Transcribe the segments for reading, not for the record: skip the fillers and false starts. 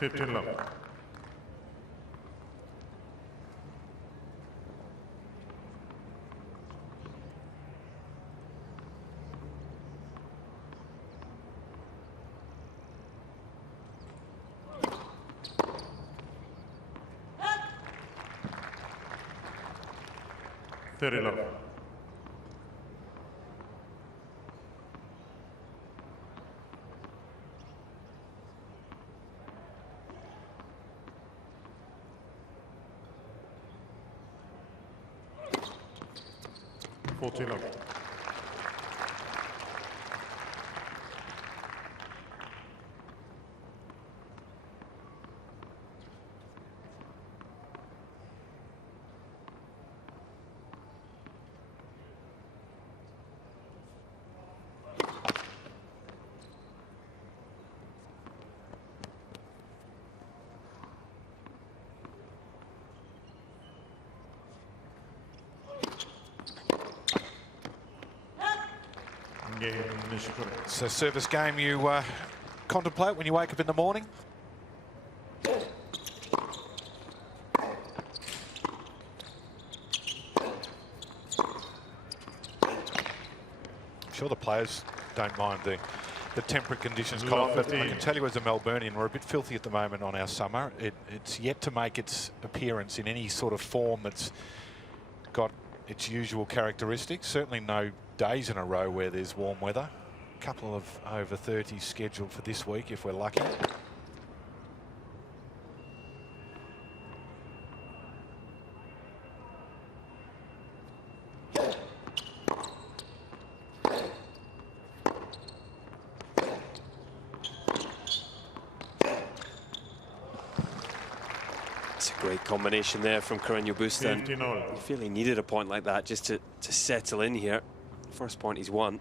15 love. Very low. $14 up. Kei Nishikori. It's a service game you contemplate when you wake up in the morning. I'm sure the players don't mind the temperate conditions, Colin, but I can tell you as a Melbourneian, we're a bit filthy at the moment on our summer. It's yet to make its appearance in any sort of form that's got its usual characteristics. Certainly no days in a row where there's warm weather. A couple of over 30s scheduled for this week if we're lucky. It's a great combination there from Carreno Busta. You feel he needed a point like that just to settle in here. First point he's won.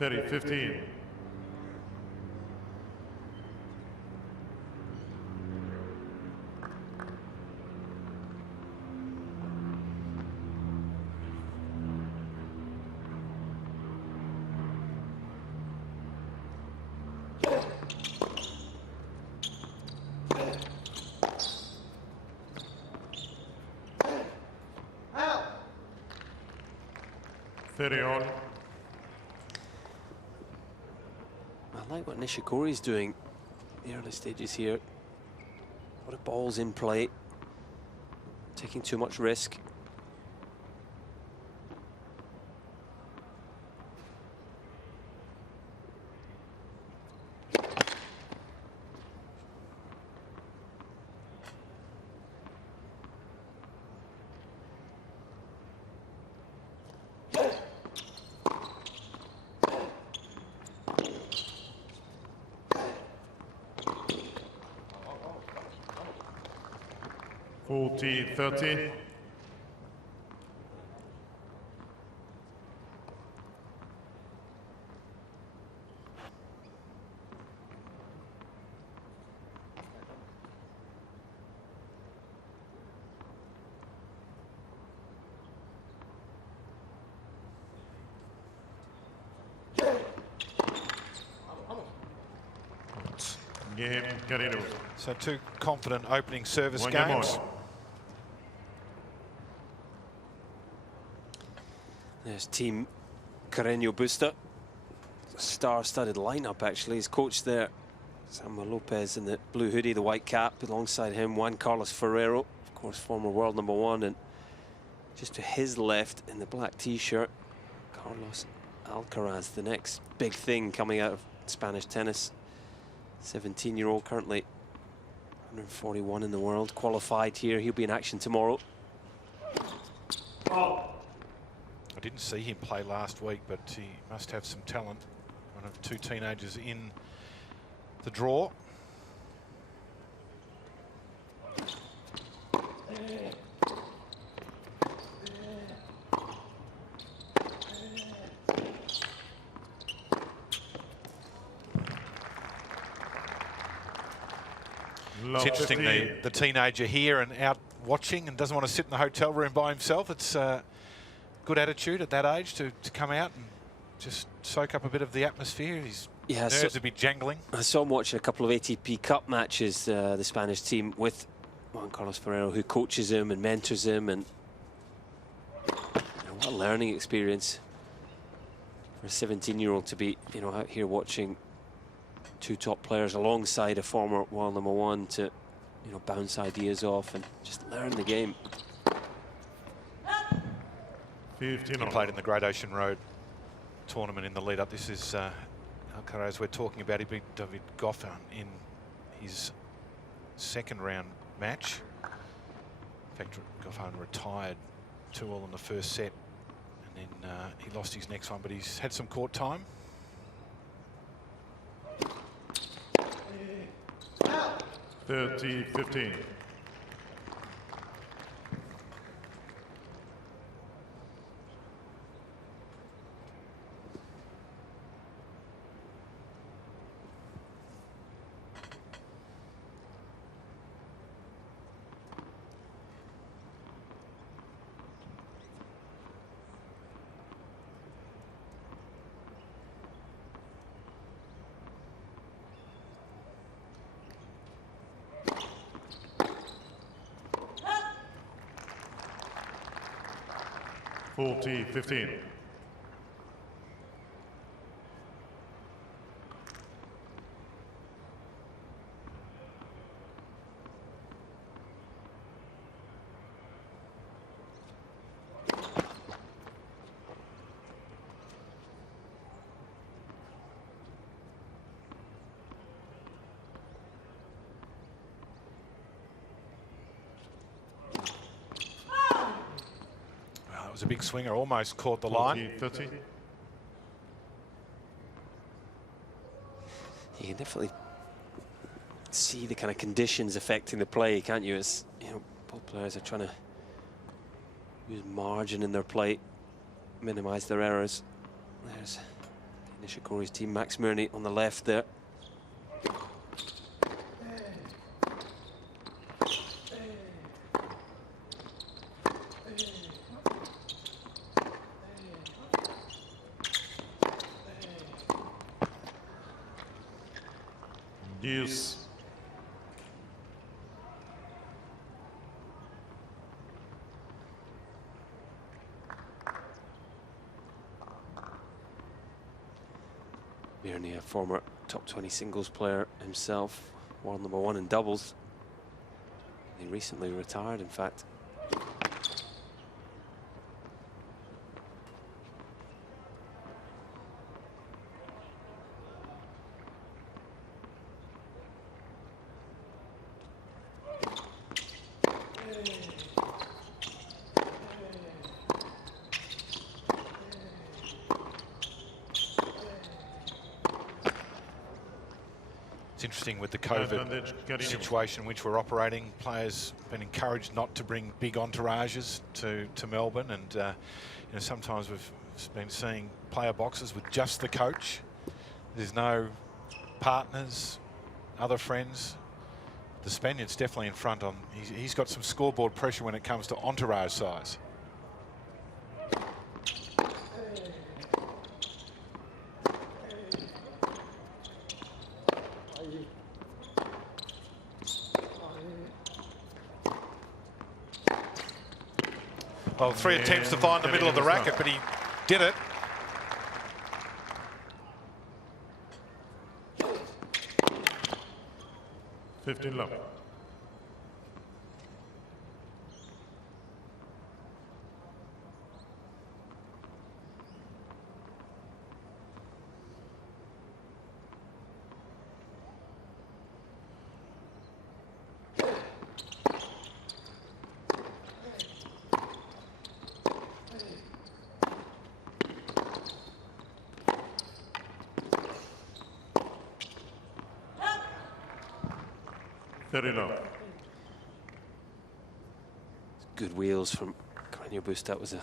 $15. $30 all. I like what Nishikori's doing in the early stages here. A lot of balls in play, taking too much risk. $30. Game Carreno. So two confident opening service games. There's team Carreno Busta. Star-studded lineup, actually. His coach there, Samuel Lopez in the blue hoodie, the white cap. Alongside him, Juan Carlos Ferrero, of course, former world #1. And just to his left in the black T-shirt, Carlos Alcaraz, the next big thing coming out of Spanish tennis. 17-year-old, currently 141 in the world. Qualified here. He'll be in action tomorrow. I didn't see him play last week, but he must have some talent. One of two teenagers in the draw. It's interesting, the teenager here and out watching and doesn't want to sit in the hotel room by himself. It's a good attitude at that age to come out and just soak up a bit of the atmosphere. His nerves a bit jangling. I saw him watching a couple of ATP Cup matches, the Spanish team, with Juan Carlos Ferrero, who coaches him and mentors him, and what a learning experience for a 17-year-old to be, out here watching two top players alongside a former world #1 to, bounce ideas off and just learn the game. He played in the Great Ocean Road tournament in the lead-up. This is Alcaraz we're talking about. He beat David Goffin in his second round match. In fact, Goffin retired 2-all in the first set, and then he lost his next one, but he's had some court time. 30-15. $40-15. A big swinger, almost caught the line. 30. You can definitely see the kind of conditions affecting the play, can't you? It's, both players are trying to use margin in their play, minimize their errors. There's Nishikori's team, Max Mirny on the left there. Deuce. Mirny, a former top 20 singles player himself, world #1 in doubles. He recently retired, in fact. It's interesting with the COVID situation in which we're operating. Players have been encouraged not to bring big entourages to Melbourne, and sometimes we've been seeing player boxes with just the coach. There's no partners, other friends. The Spaniard's definitely in front on. He's got some scoreboard pressure when it comes to entourage size. Well, 3 attempts to find the middle of the racket, but he did it. $15 love. $30 love. good wheels from Carreno Busta. That was a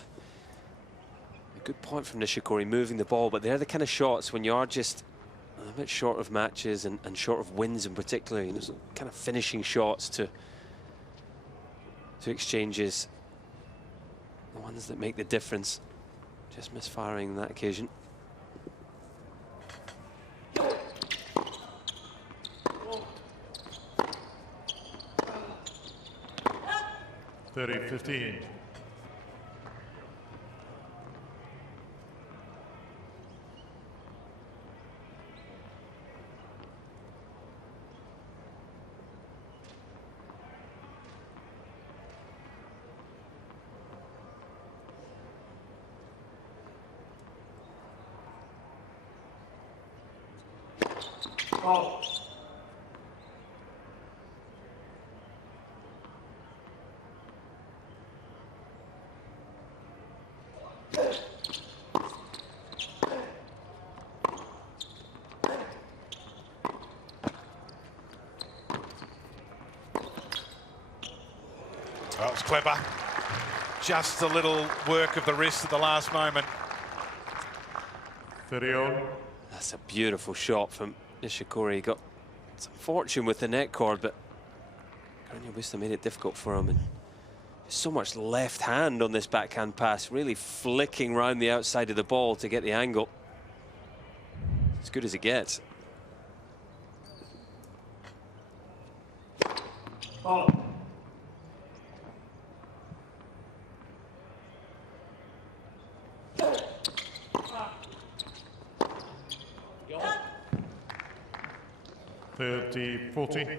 good point from Nishikori, moving the ball, but they're the kind of shots when you are just a bit short of matches and short of wins in particular, you know, so kind of finishing shots to exchanges, the ones that make the difference. Just misfiring on that occasion. (30-15). Oh. That was clever. Just a little work of the wrist at the last moment. 30-all. That's a beautiful shot from Nishikori. He got some fortune with the net cord, but Carreno Busta made it difficult for him. And so much left hand on this backhand pass, really flicking round the outside of the ball to get the angle. As good as it gets. Oh. (30-40).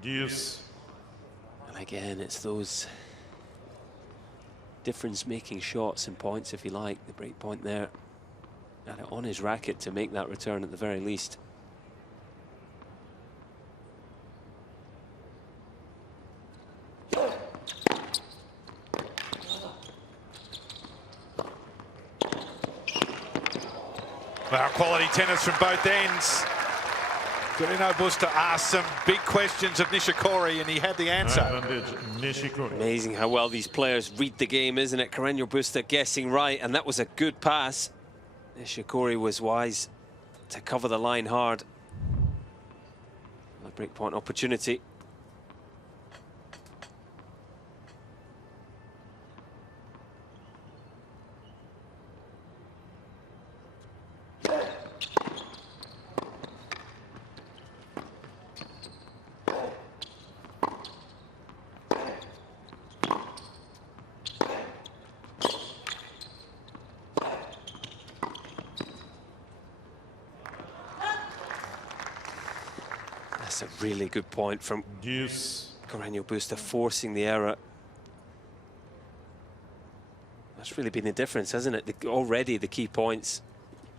Deuce. And again, it's those difference-making shots and points, if you like. The break point there, and on his racket to make that return at the very least. Well, quality tennis from both ends. Carreno Busta asked some big questions of Nishikori, and he had the answer. Advantage, Nishikori. Amazing how well these players read the game, isn't it? Carreno Busta guessing right, and that was a good pass. Nishikori was wise to cover the line hard. A breakpoint opportunity. That's a really good point from Deuce. Carreno Busta, forcing the error. That's really been the difference, hasn't it? Already the key points.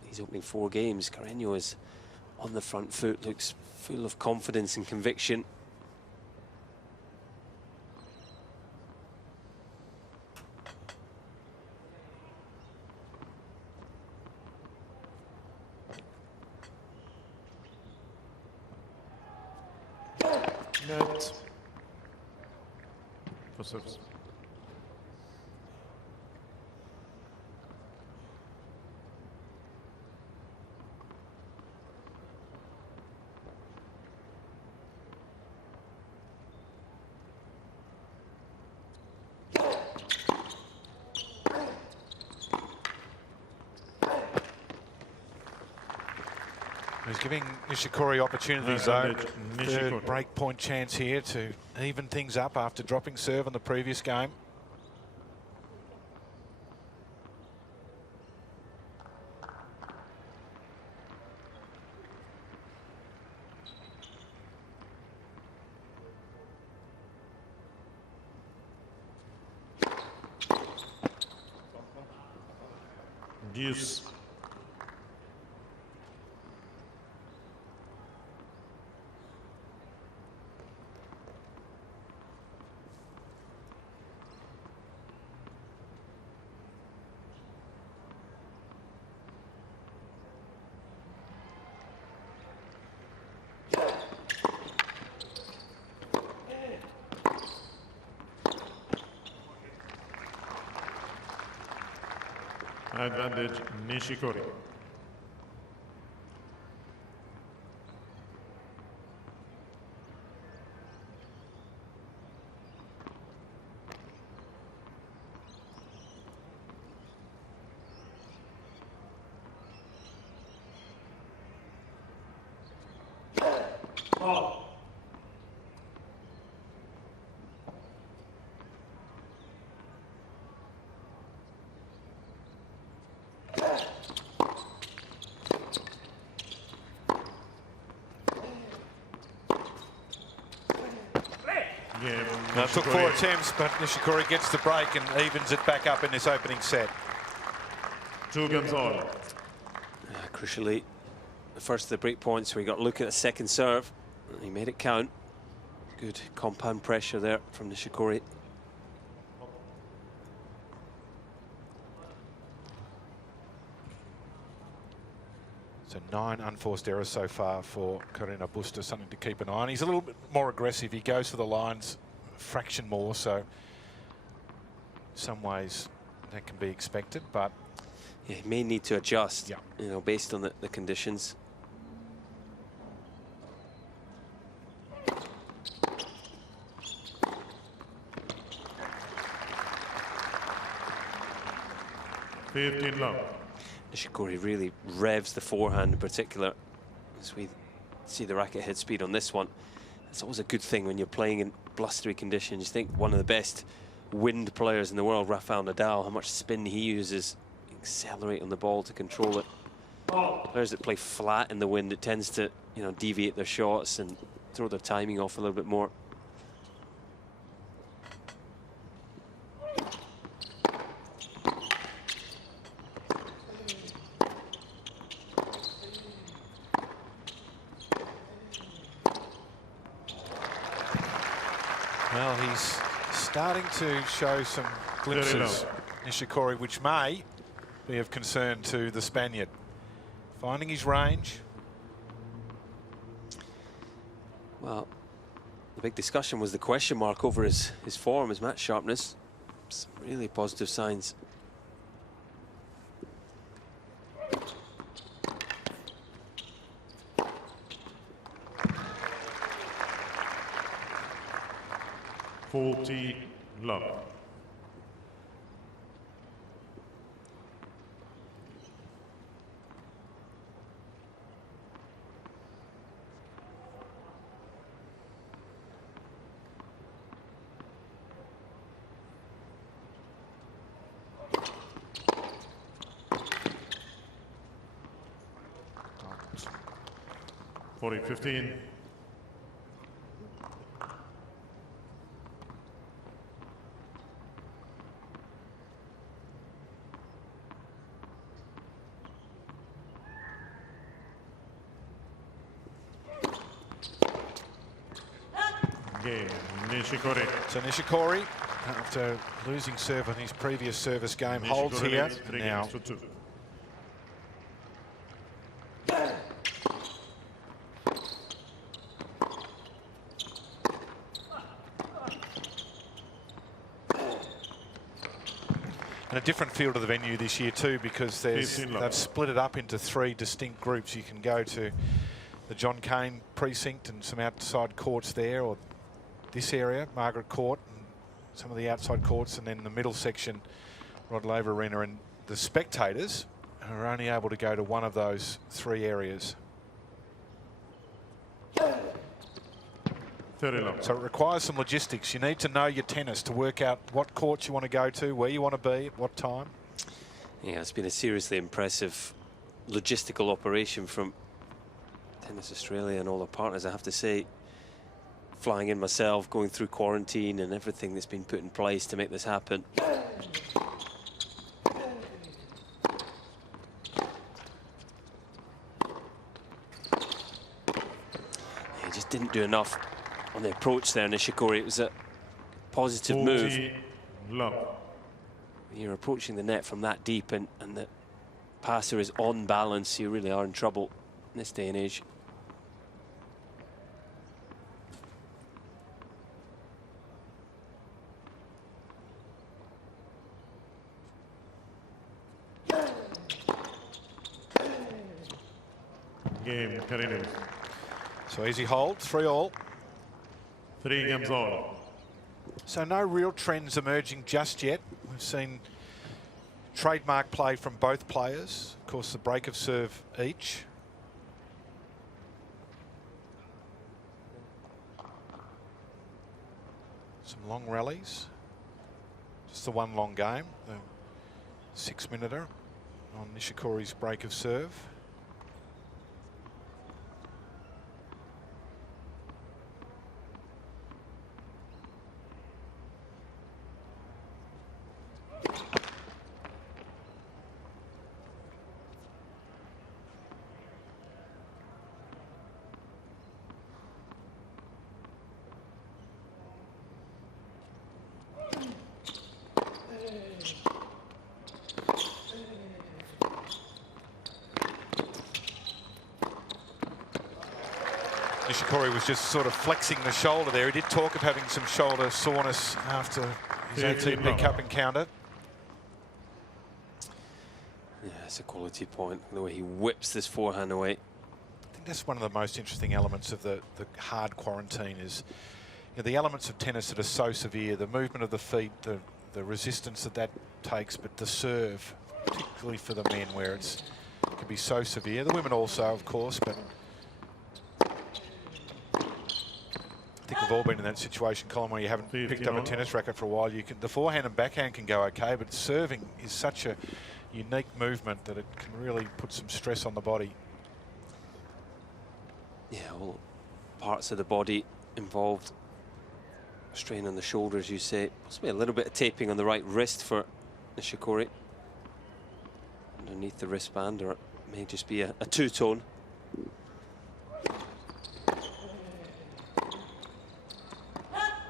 These opening 4 games, Carreno is on the front foot, looks full of confidence and conviction. Net. For service. He's giving Nishikori opportunities, though. Nishikori. Third break point chance here to even things up after dropping serve in the previous game. Deuce. Advantage Nishikori. Ball. Game. Now, it took 4 attempts, but Nishikori gets the break and evens it back up in this opening set. 2 games all. Crucially, the first of the break points where he got a look at the second serve. And he made it count. Good compound pressure there from Nishikori. So 9 unforced errors so far for Carreno Busta, something to keep an eye on. He's a little bit more aggressive. He goes for the lines a fraction more, so in some ways that can be expected, but Yeah, he may need to adjust, Yeah. you know, based on the conditions. Fifteen love. Nishikori really revs the forehand in particular. As we see the racket head speed on this one, it's always a good thing when you're playing in blustery conditions. You think one of the best wind players in the world, Rafael Nadal, how much spin he uses, accelerate on the ball to control it. Ball. Players that play flat in the wind, it tends to, you know, deviate their shots and throw their timing off a little bit more. well, he's starting to show some glimpses, Nishikori, which may be of concern to the Spaniard. Finding his range. Well, the big discussion was the question mark over his form, his match sharpness. Some really positive signs. Forty love. Forty 15. Game Nishikori. So Nishikori, after losing serve on his previous service game, holds Nishikori here. leads 3 Now games to 2. and a different feel to the venue this year too, because there's, 15 love. they've split it up into 3 distinct groups. You can go to the John Cain precinct and some outside courts there, or this area, Margaret Court, and some of the outside courts, and then the middle section, Rod Laver Arena. And the spectators are only able to go to one of those 3 areas. 30 love. So it requires some logistics. You need to know your tennis to work out what courts you want to go to, where you want to be, at what time. Yeah, it's been a seriously impressive logistical operation from Tennis Australia and all the partners, I have to say. Flying in myself, going through quarantine and everything that's been put in place to make this happen. He just didn't do enough on the approach there, Nishikori. It was a positive 40 move. love. You're approaching the net from that deep and the passer is on balance, you really are in trouble in this day and age. Game Carreno. So easy hold, 3-all. 3 games all. So no real trends emerging just yet. We've seen trademark play from both players. Of course, the break of serve each. Some long rallies. Just the one long game, the 6-minuter on Nishikori's break of serve. Nishikori was just sort of flexing the shoulder there. He did talk of having some shoulder soreness after his ATP Cup encounter. Yeah, it's a quality point, the way he whips this forehand away. I think that's one of the most interesting elements of the hard quarantine is, you know, the elements of tennis that are so severe, the movement of the feet, the resistance that takes, but the serve, particularly for the men, where it can be so severe. The women also, of course, but I think we've all been in that situation, Colin, where you haven't picked up a tennis racket for a while. The forehand and backhand can go okay, but serving is such a unique movement that it can really put some stress on the body. Yeah, all parts of the body involved. Strain on the shoulder, as you say. Possibly a little bit of taping on the right wrist for Nishikori. Underneath the wristband, or it may just be a two-tone.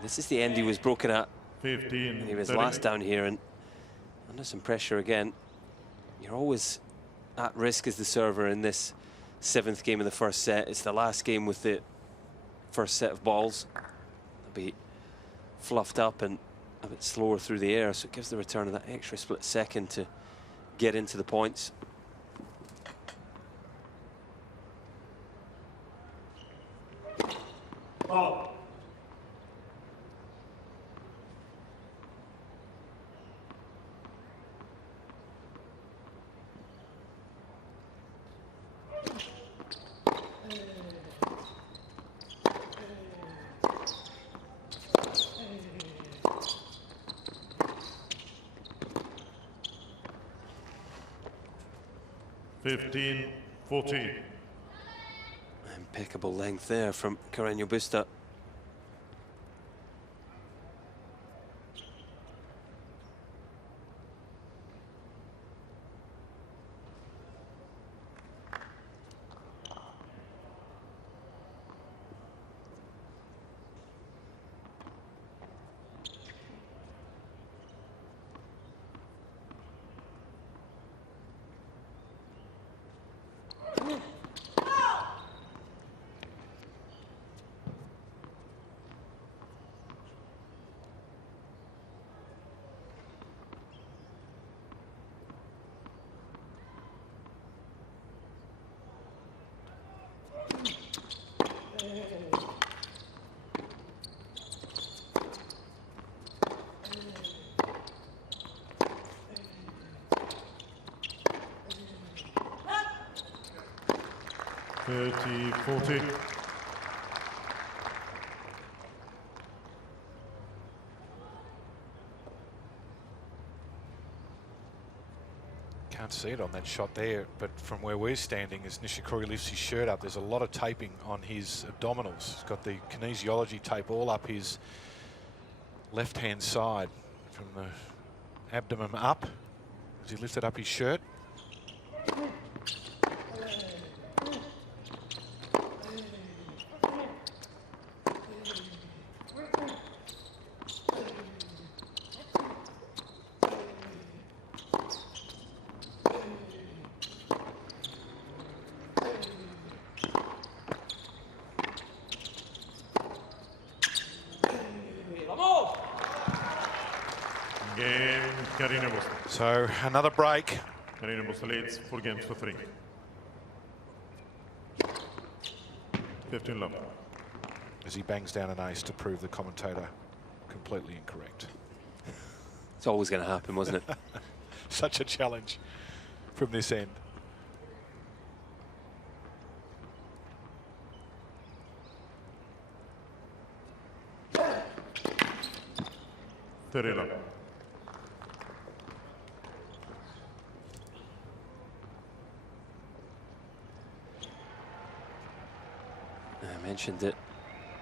This is the end he was broken at. 15. He was 30. last down here and under some pressure again. You're always at risk as the server in this 7th game of the first set. It's the last game with the first set of balls. They'll be fluffed up and a bit slower through the air, so it gives the return of that extra split second to get into the points. Oh. Fifteen, 14. Impeccable length there from Carreno Busta. Thirty, 40. Can't see it on that shot there, but from where we're standing, as Nishikori lifts his shirt up, there's a lot of taping on his abdominals. He's got the kinesiology tape all up his left-hand side from the abdomen up as he lifted up his shirt. Game Carreno Busta. So another break. Carreno Busta leads 4 games to 3. 15 love. As he bangs down an ace to prove the commentator completely incorrect. It's always going to happen, wasn't it? Such a challenge from this end. Love. I mentioned that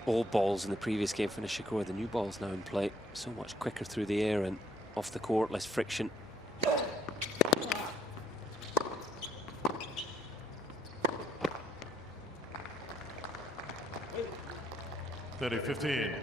all balls in the previous game for Nishikori, the new balls now in play, so much quicker through the air and off the court, less friction. 30-15.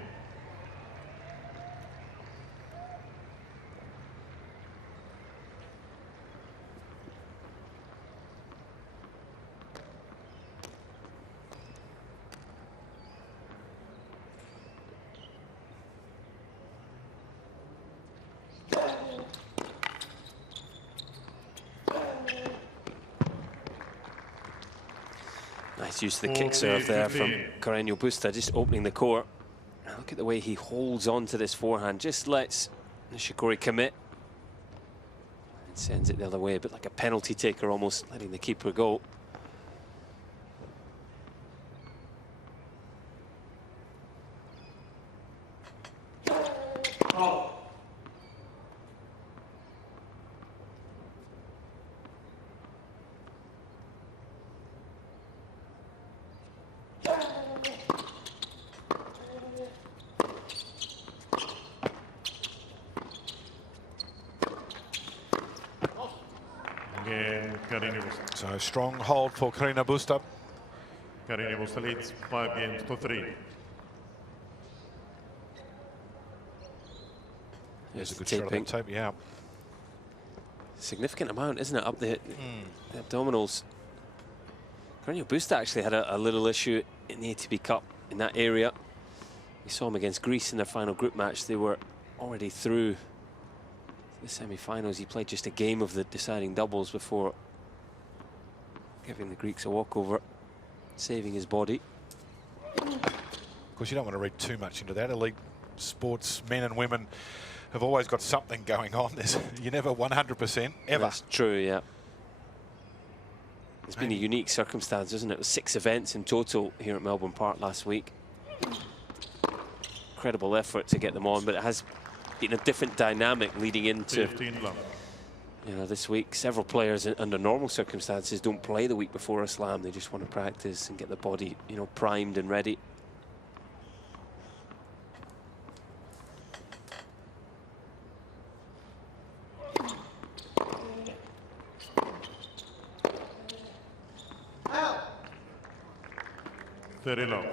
Nice use of the kick serve there from Carreno Busta, just opening the court. Now look at the way he holds on to this forehand, just lets Nishikori commit and sends it the other way, a bit like a penalty taker almost, letting the keeper go. So strong hold for Aryna Busta. Carreno Busta leads 5 games to 3. There's a good shot of that tape, yeah. Significant amount, isn't it, up the abdominals. Carreno Busta actually had a little issue in the ATP Cup in that area. We saw him against Greece in their final group match. They were already through the semi-finals. He played just a game of the deciding doubles before giving the Greeks a walkover, saving his body. Of course, you don't want to read too much into that. Elite sports men and women have always got something going on. You're never 100%, ever. That's true, yeah. It's been a unique circumstance, isn't it? It was 6 events in total here at Melbourne Park last week. Incredible effort to get them on, but it has been a different dynamic leading into this week. Several players under normal circumstances don't play the week before a slam. They just want to practice and get the body, primed and ready. Very low.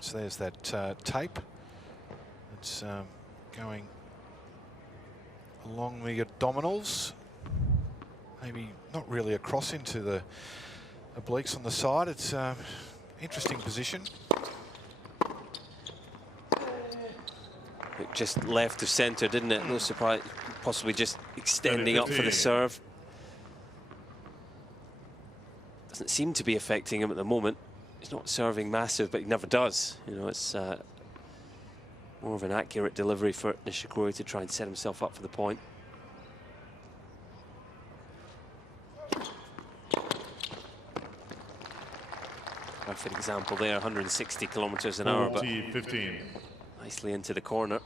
So there's that tape. It's going along the abdominals, maybe not really across into the obliques on the side. It's interesting position. It just left of centre, didn't it? No surprise, possibly just extending up for the serve. Doesn't seem to be affecting him at the moment. He's not serving massive, but he never does. It's more of an accurate delivery for Nishikori to try and set himself up for the point. Perfect example there, 160 kilometers an hour, but 15. Nicely into the corner.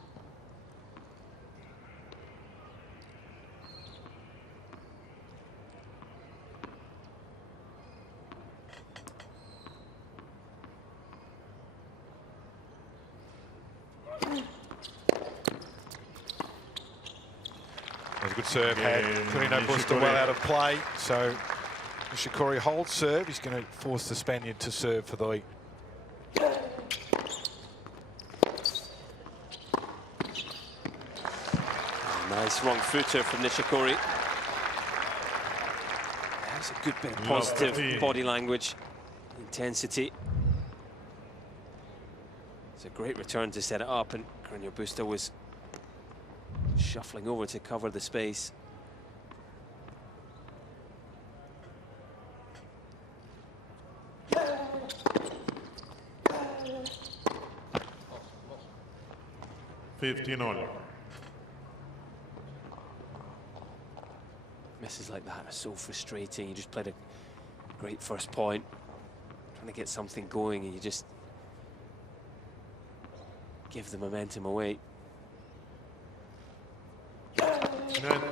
There's a good serve, had Carreno Busta well out of play, so Nishikori holds serve. He's going to force the Spaniard to serve for the lead. Nice wrong footer from Nishikori. That's a good bit of positive body language, intensity. It's a great return to set it up, and Carreno Busta was shuffling over to cover the space. 15-all. Misses like that are so frustrating. You just played a great first point, trying to get something going, and you just give the momentum away. Net.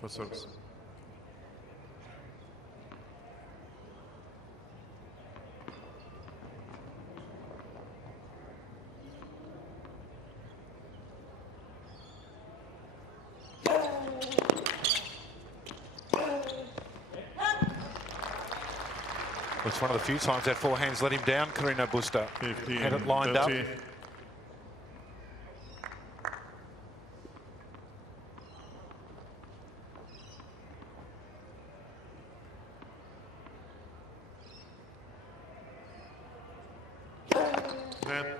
For service. It's one of the few times that forehands let him down. Carreno Busta 15, had it lined 30. up. Net.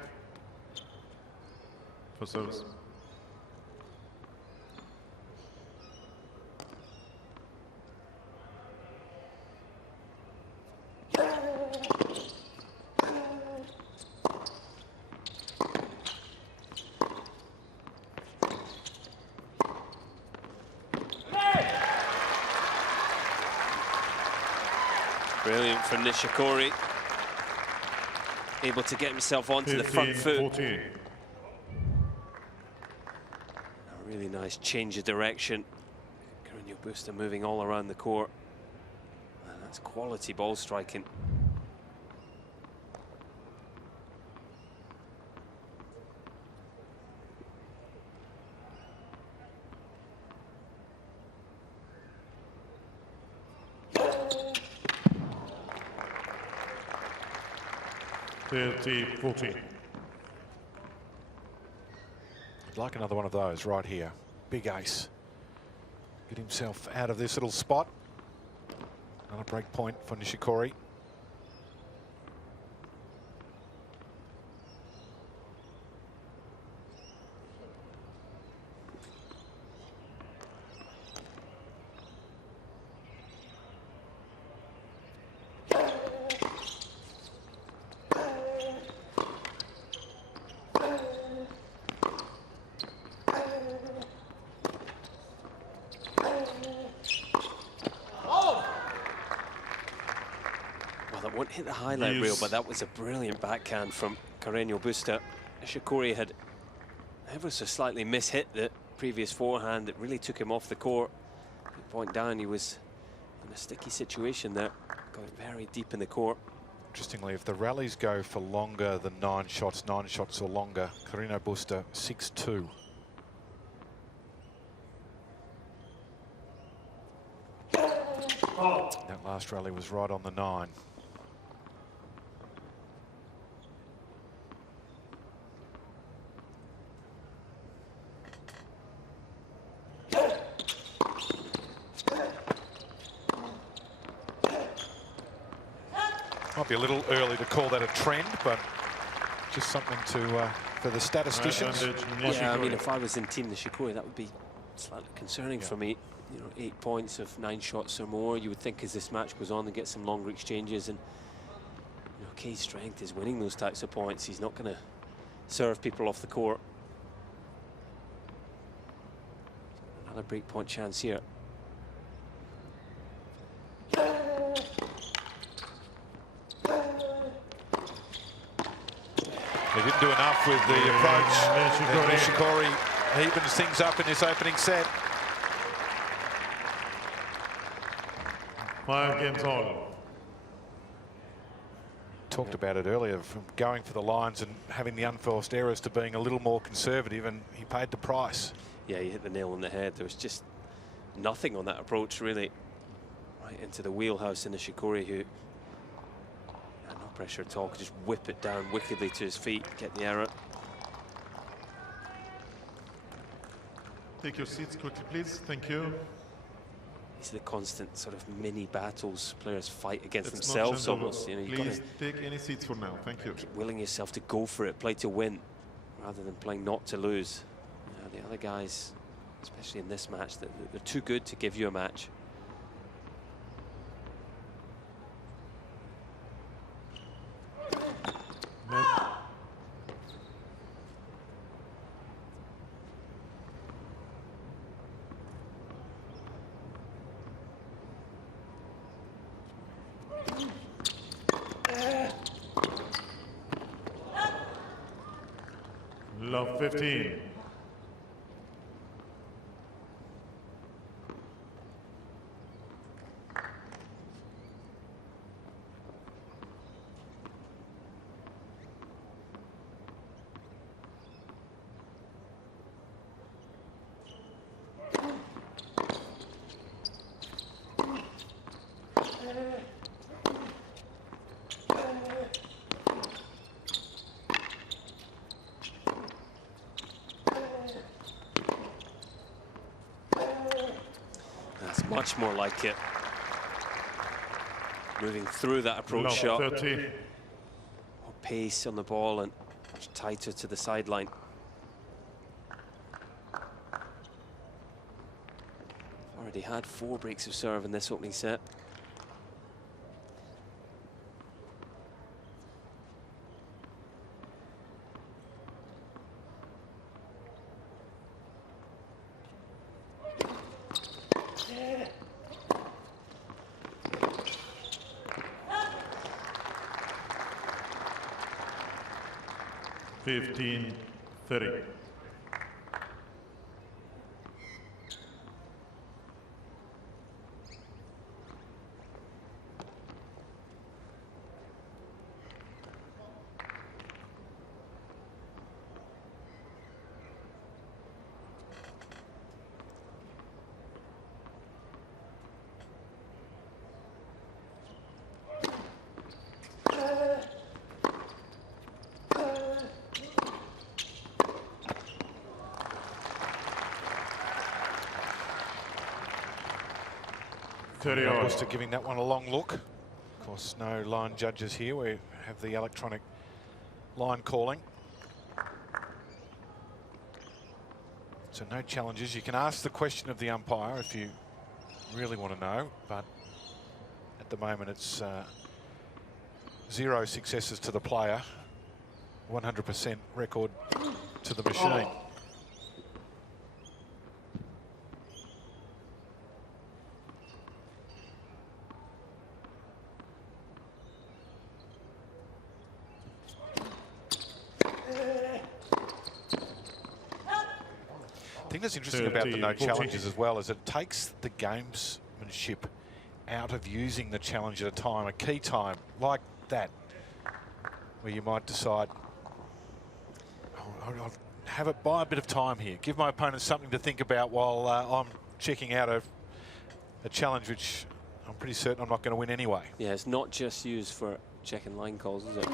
For service. Brilliant from Nishikori. Able to get himself onto the front foot. 14. A really nice change of direction. Carreno Busta moving all around the court. And that's quality ball striking. I'd like another one of those right here. Big ace. Get himself out of this little spot. Another break point for Nishikori. Won't hit the highlight reel, but that was a brilliant backhand from Carreno Busta. Nishikori had ever so slightly mishit the previous forehand that really took him off the court. Point down, he was in a sticky situation there, got very deep in the court. Interestingly, if the rallies go for longer than 9 shots or longer, Carreno Busta 6-2. That last rally was right on the 9. Might be a little early to call that a trend, but just something to for the statisticians. Yeah, I mean, if I was in Team Nishikori, that would be slightly concerning for me. You know, 8 points of 9 shots or more. You would think as this match goes on, they get some longer exchanges, and you know, Kei's strength is winning those types of points. He's not going to serve people off the court. Another break point chance here. He didn't do enough with the approach. Nishikori evens things up in this opening set. 5 games all. Talked about it earlier, from going for the lines and having the unforced errors to being a little more conservative, and he paid the price. Yeah, he hit the nail on the head. There was just nothing on that approach, really. Right into the wheelhouse in Nishikori, who no pressure at all, could just whip it down wickedly to his feet, get the error. Take your seats quickly, please. Thank you. These are the constant sort of mini battles players fight against It's themselves not almost. You know, you've please got to take any seats for now. Thank you. keep willing yourself to go for it, play to win, rather than playing not to lose. The other guys, especially in this match, they're too good to give you a match. 15. That's much more like it. Moving through that approach Love shot. 30. More pace on the ball and much tighter to the sideline. Already had 4 breaks of serve in this opening set. Fifteen, 30. Busta giving that one a long look. Of course, no line judges here. We have the electronic line calling. So no challenges. You can ask the question of the umpire if you really want to know, but at the moment it's 0 successes to the player, 100% record to the machine. I think that's interesting about the no challenges as well, is it takes the gamesmanship out of using the challenge at a time, a key time like that, where you might decide, I'll have it, buy a bit of time here, give my opponent something to think about while I'm checking out a challenge which I'm pretty certain I'm not going to win anyway. Yeah, it's not just used for checking line calls, is it?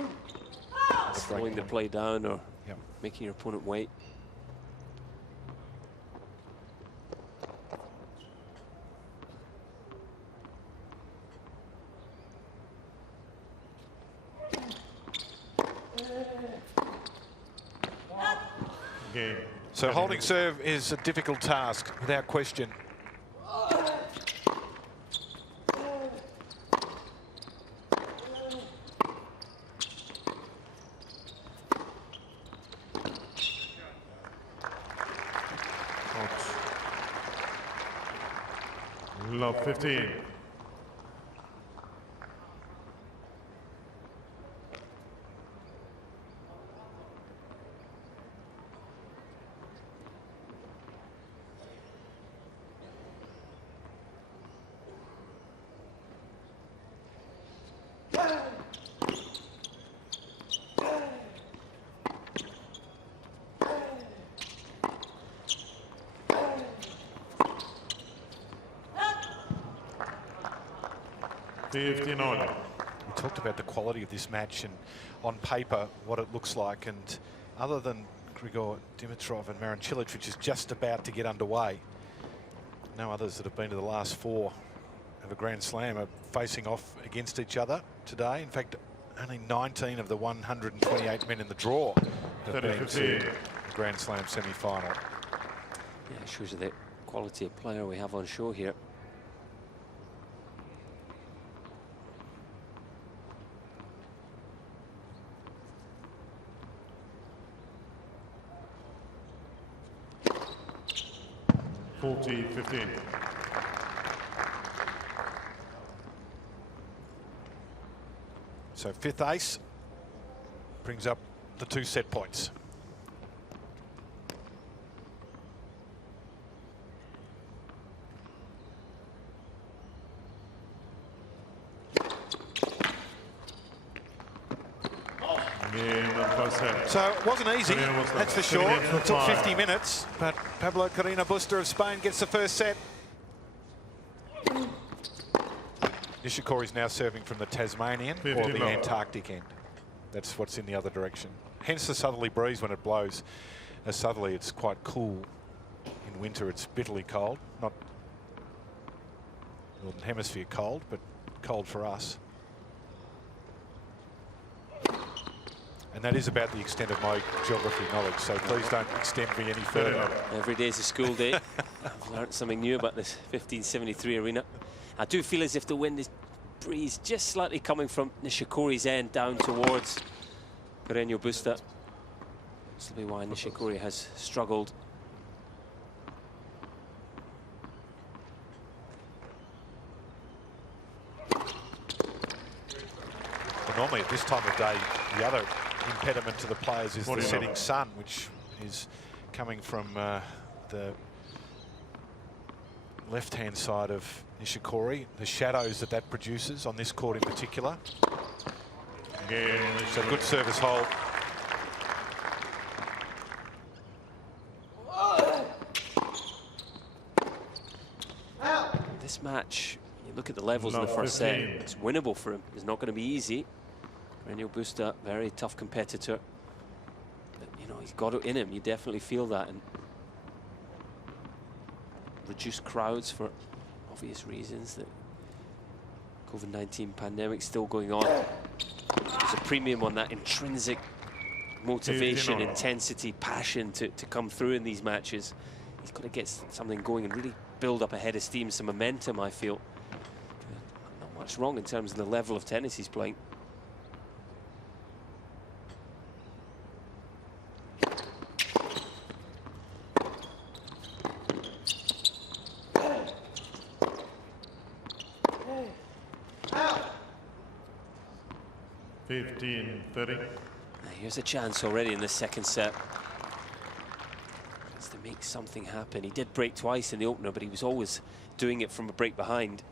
Slowing the play down or making your opponent wait. Game. So holding serve is a difficult task, without question. Love 15. We talked about the quality of this match and on paper what it looks like, and other than Grigor Dimitrov and Marin Cilic, which is just about to get underway, no others that have been to the last 4 of a Grand Slam are facing off against each other today. In fact, only 19 of the 128 men in the draw have been to the Grand Slam semi-final. Yeah, it shows you the quality of player we have on show here. $40-15. So 5th ace brings up the 2 set points. first set. So it wasn't easy, that's for sure. It took 50 minutes, but Pablo Carreno Busta of Spain gets the first set. Nishikori's now serving from the Tasmanian or the Antarctic end. That's what's in the other direction. Hence the southerly breeze when it blows. As southerly, it's quite cool. In winter, it's bitterly cold. Not Northern Hemisphere cold, but cold for us. And that is about the extent of my geography knowledge, so please don't extend me any further. Every day's a school day. I've learned something new about this 1573 arena. I do feel as if the wind is breeze just slightly coming from Nishikori's end down towards Carreno Busta. This will be why Nishikori has struggled. Well, normally at this time of day, the other impediment to the players is the setting sun, which is coming from the left-hand side of Nishikori, the shadows that produces on this court in particular. So good service hold. This match, you look at the levels in the first set, it's winnable for him. It's not going to be easy. Carreno Busta, very tough competitor. But, you know, he's got it in him. You definitely feel that. And reduced crowds for obvious reasons. The COVID-19 pandemic still going on. There's a premium on that intrinsic motivation, intensity, passion to come through in these matches. He's got to get something going and really build up a head of steam, some momentum, I feel. Not much wrong in terms of the level of tennis he's playing. Here's a chance already in the second set. Has to make something happen. He did break twice in the opener, but he was always doing it from a break behind.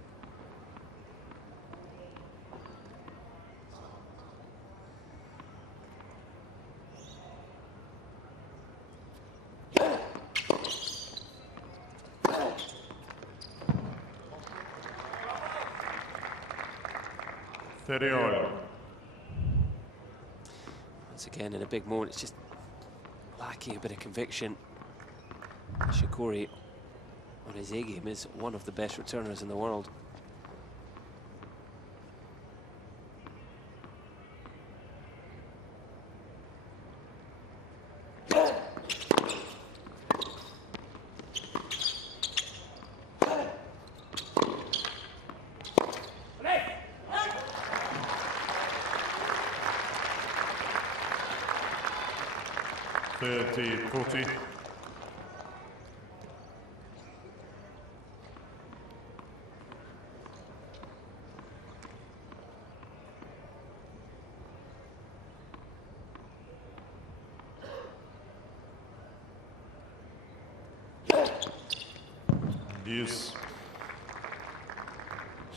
Once again, in a big moment, it's just lacking a bit of conviction. Nishikori, on his A game, is one of the best returners in the world.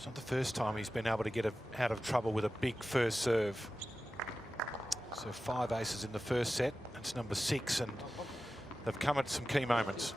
It's not the first time he's been able to get out of trouble with a big first serve. So 5 aces in the first set. That's number 6, and they've come at some key moments.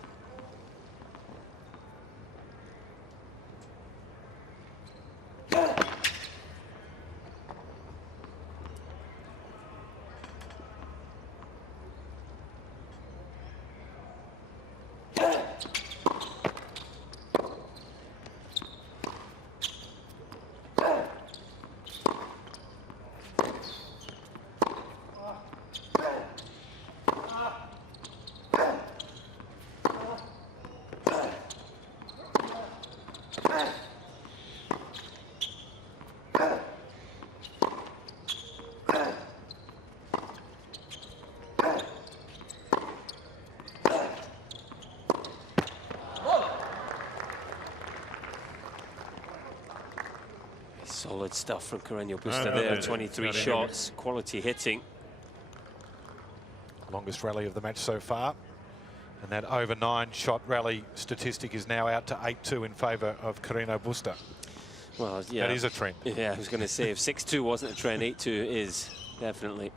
Solid stuff from Carreno Busta there, 23 shots, quality hitting. Longest rally of the match so far. And that over 9-shot rally statistic is now out to 8-2 in favour of Carreno Busta. Well, yeah. That is a trend. Yeah, I was going to say, if 6-2 wasn't a trend, 8-2 is, definitely.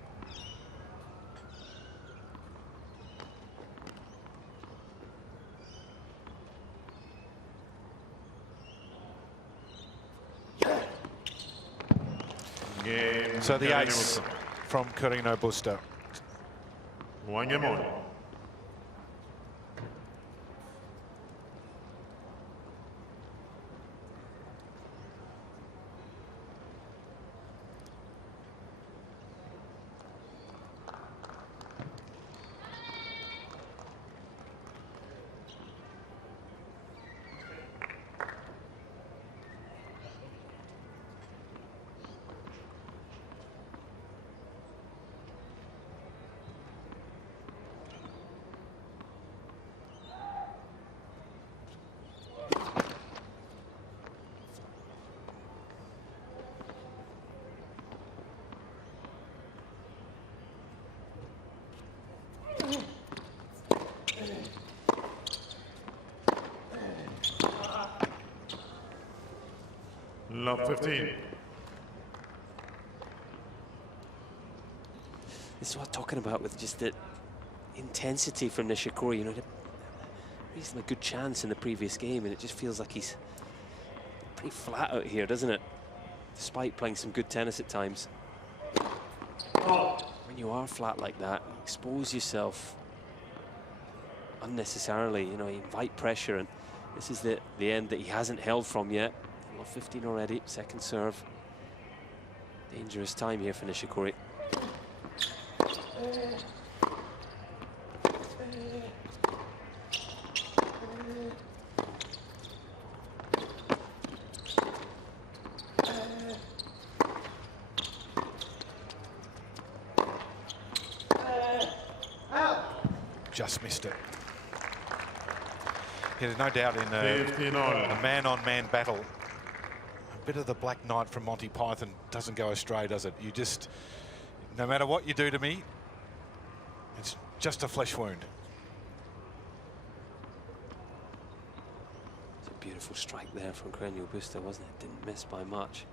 Game. So the Carreno ace Busta. from Carreno Busta. One game on. Love 15. This is what I'm talking about with just the intensity from Nishikori. You know, he's had a good chance in the previous game, and it just feels like he's pretty flat out here, doesn't it? Despite playing some good tennis at times. When you are flat like that, you expose yourself unnecessarily. You know, you invite pressure, and this is the end that he hasn't held from yet. Love 15 already, second serve. Dangerous time here for Nishikori. Just missed it. Yeah, there's no doubt in a man-on-man battle. A bit of the Black Knight from Monty Python doesn't go astray, does it? You just, no matter what you do to me, it's just a flesh wound. It's a beautiful strike there from Carreno Busta, wasn't it? Didn't miss by much.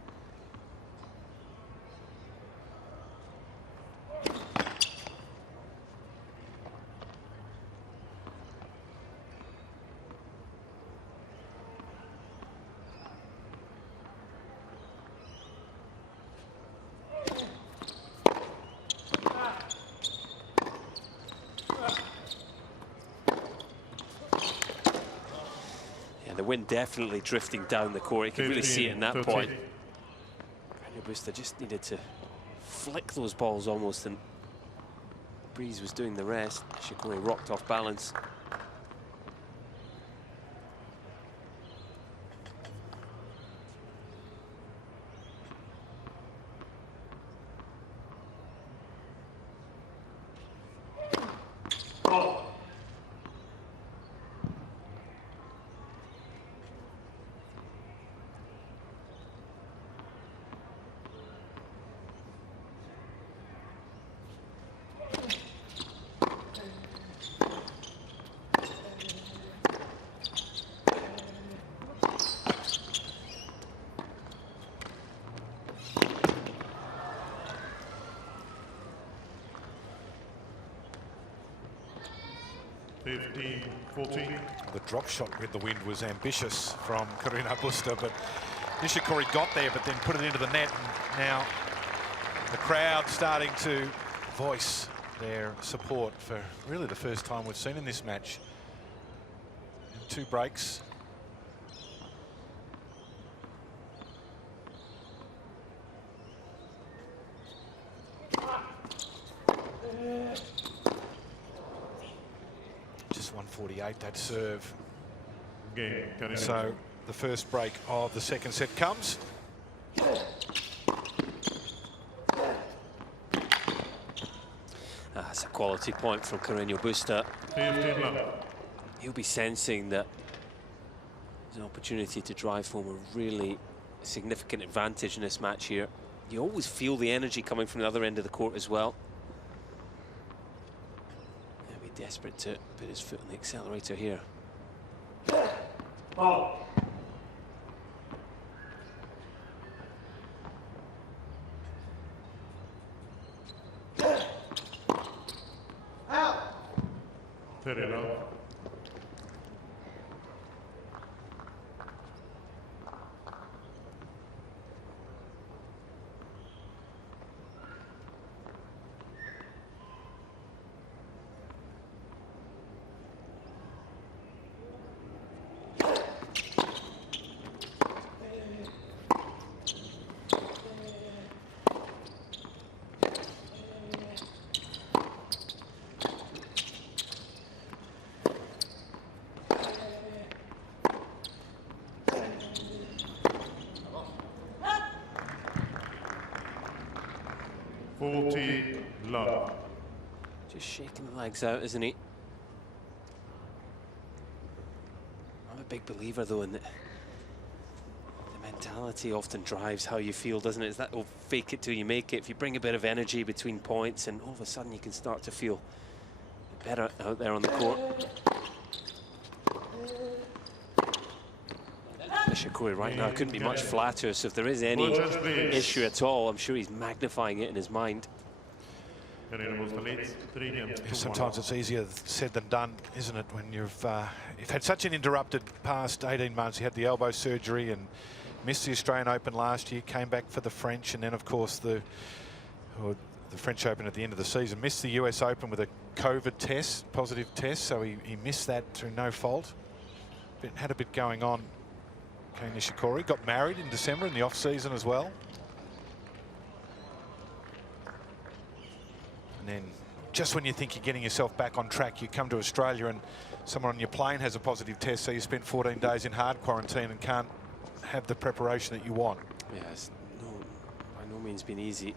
The wind definitely drifting down the court. You can really see it in that 30. point. Carreno Busta just needed to flick those balls almost, and Breeze was doing the rest. Nishikori rocked off balance. The drop shot with the wind was ambitious from Carreno Busta, but Nishikori got there, but then put it into the net. And now the crowd starting to voice their support for really the first time we've seen in this match. In 2 breaks. Just 148, that serve. So the first break of the second set comes. That's a quality point from Carreno Busta. He'll be sensing that there's an opportunity to drive home a really significant advantage in this match here. You always feel the energy coming from the other end of the court as well. He'll be desperate to put his foot on the accelerator here. 40 love. Just shaking the legs out, isn't he? I'm a big believer, though, in the mentality often drives how you feel, doesn't it? It's that old fake it till you make it. If you bring a bit of energy between points, and all of a sudden you can start to feel better out there on the court. Nishikori right now couldn't be much flatter, so if there is any issue at all, I'm sure he's magnifying it in his mind. Sometimes it's easier said than done, isn't it, when you've had such an interrupted past 18 months. He had the elbow surgery and missed the Australian Open last year, came back for the French, and then of course the French Open at the end of the season. Missed the US Open with a COVID test, positive test, so he missed that through no fault. But had a bit going on. Kei Nishikori got married in December in the off season as well. And then just when you think you're getting yourself back on track, you come to Australia and someone on your plane has a positive test, so you spend 14 days in hard quarantine and can't have the preparation that you want. Yeah, it's by no means been easy.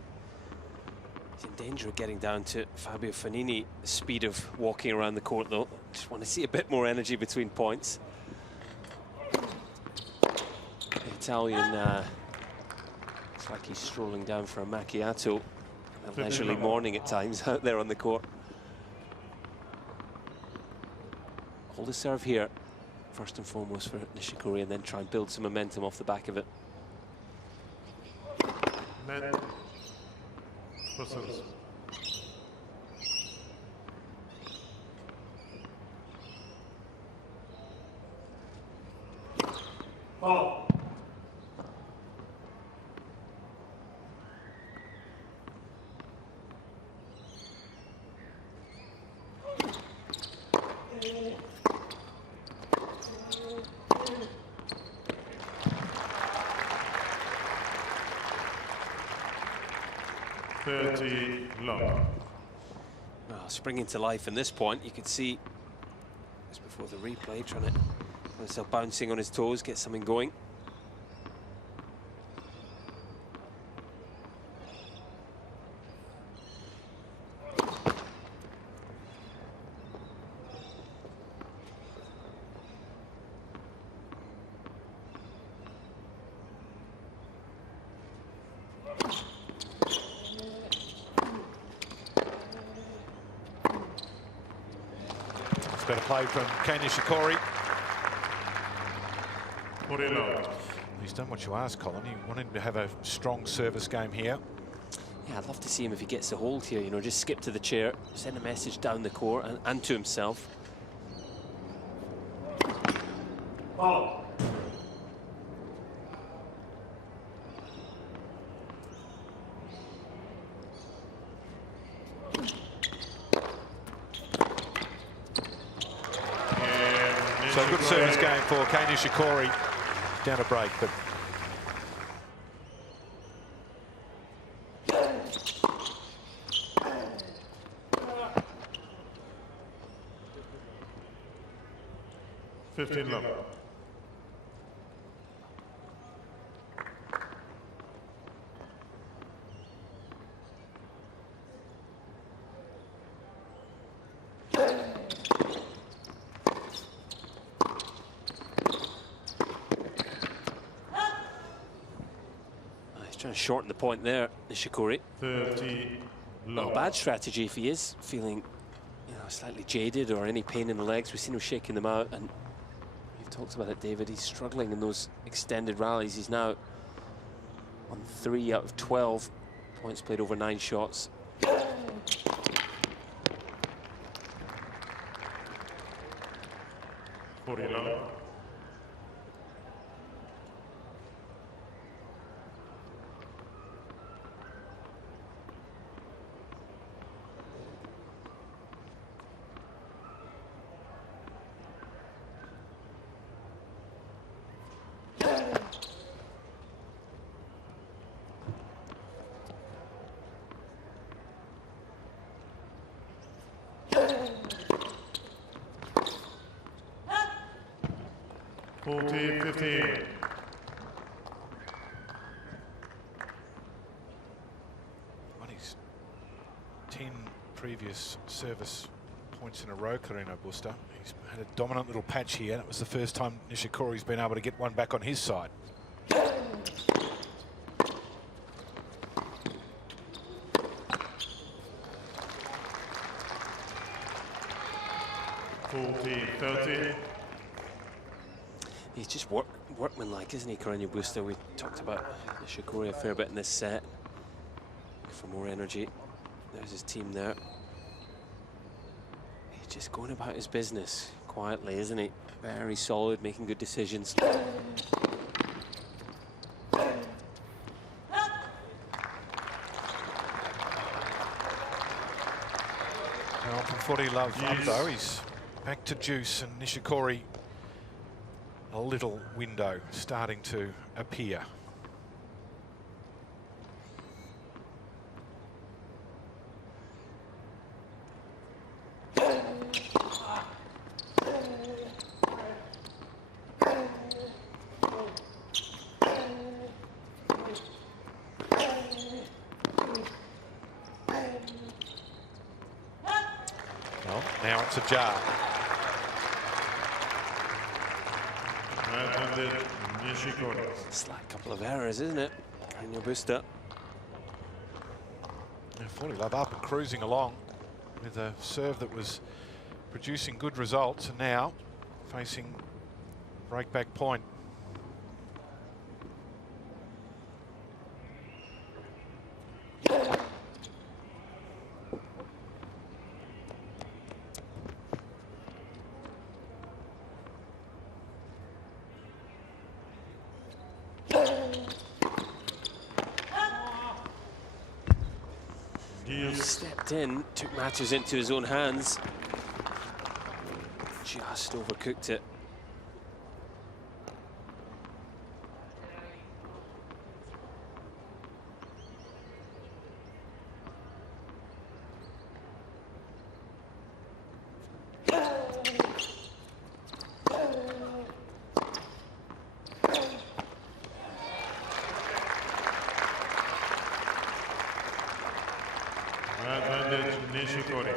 He's in danger of getting down to Fabio Fognini speed of walking around the court, though. Just want to see a bit more energy between points. The Italian looks like he's strolling down for a macchiato. A leisurely morning at times out there on the court. Hold a serve here, first and foremost for Nishikori, and then try and build some momentum off the back of it. Net. Brussels. Ball. Long. Well, springing to life in this point, you could see just before the replay, trying to himself bouncing on his toes, get something going. Better play from Kei Nishikori. He's done what you asked, Colin. He wanted to have a strong service game here. Yeah, I'd love to see him if he gets a hold here, you know, just skip to the chair, send a message down the court and to himself. Ball. So a good service game for Kei Nishikori. Down a break, but love. Trying to shorten the point there, Nishikori. 30 Not a bad strategy if he is feeling, you know, slightly jaded or any pain in the legs. We've seen him shaking them out, and you've talked about it, David. He's struggling in those extended rallies. He's now on 3 out of 12 points played over 9 shots. 40 love. Well, previous service points in a row, Carreno Busta. He's had a dominant little patch here. That was the first time Nishikori's been able to get one back on his side. 40-30. He's just workmanlike, isn't he, Carreno Busta? We talked about Nishikori a fair bit in this set. For more energy. There's his team there. He's just going about his business quietly, isn't he? Very solid, making good decisions. Well, from 40 love up though, he's back to juice, and Nishikori, a little window starting to appear. Now it's a jar. Nishikori. Slight couple of errors, isn't it? Carreno Busta. 40 love up and cruising along with a serve that was producing good results, and now facing breakback point. Stepped in, took matters into his own hands. Just overcooked it. Nishikori.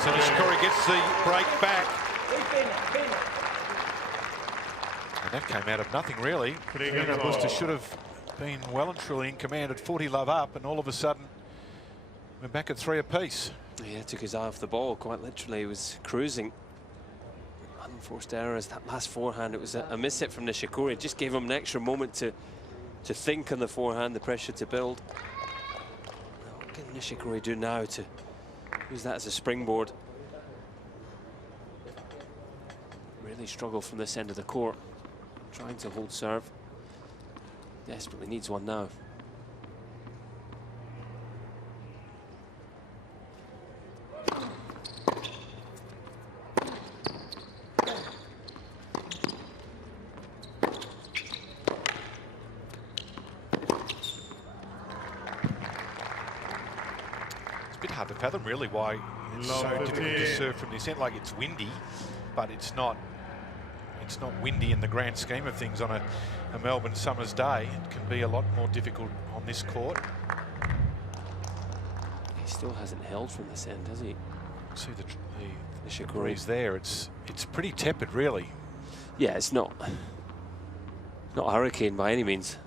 So Nishikori gets the break back. And that came out of nothing, really. Carreno Busta should have been well and truly in command at 40 love up, and all of a sudden we're back at 3 apiece. Yeah, took his eye off the ball, quite literally. He was cruising. Unforced errors. That last forehand, it was a miss hit from Nishikori. It just gave him an extra moment to think on the forehand, the pressure to build. Now, what can Nishikori do now to use that as a springboard? Really struggle from this end of the court. Trying to hold serve. Desperately needs one now. It's a bit hard to fathom, really, why it's so difficult to serve from this end. Like, it's windy, but it's not windy in the grand scheme of things on a Melbourne summer's day. It can be a lot more difficult on this court. He still hasn't held from this end, has he? See the Nishikori breeze there. It's pretty tepid, really. Yeah, it's not a hurricane by any means.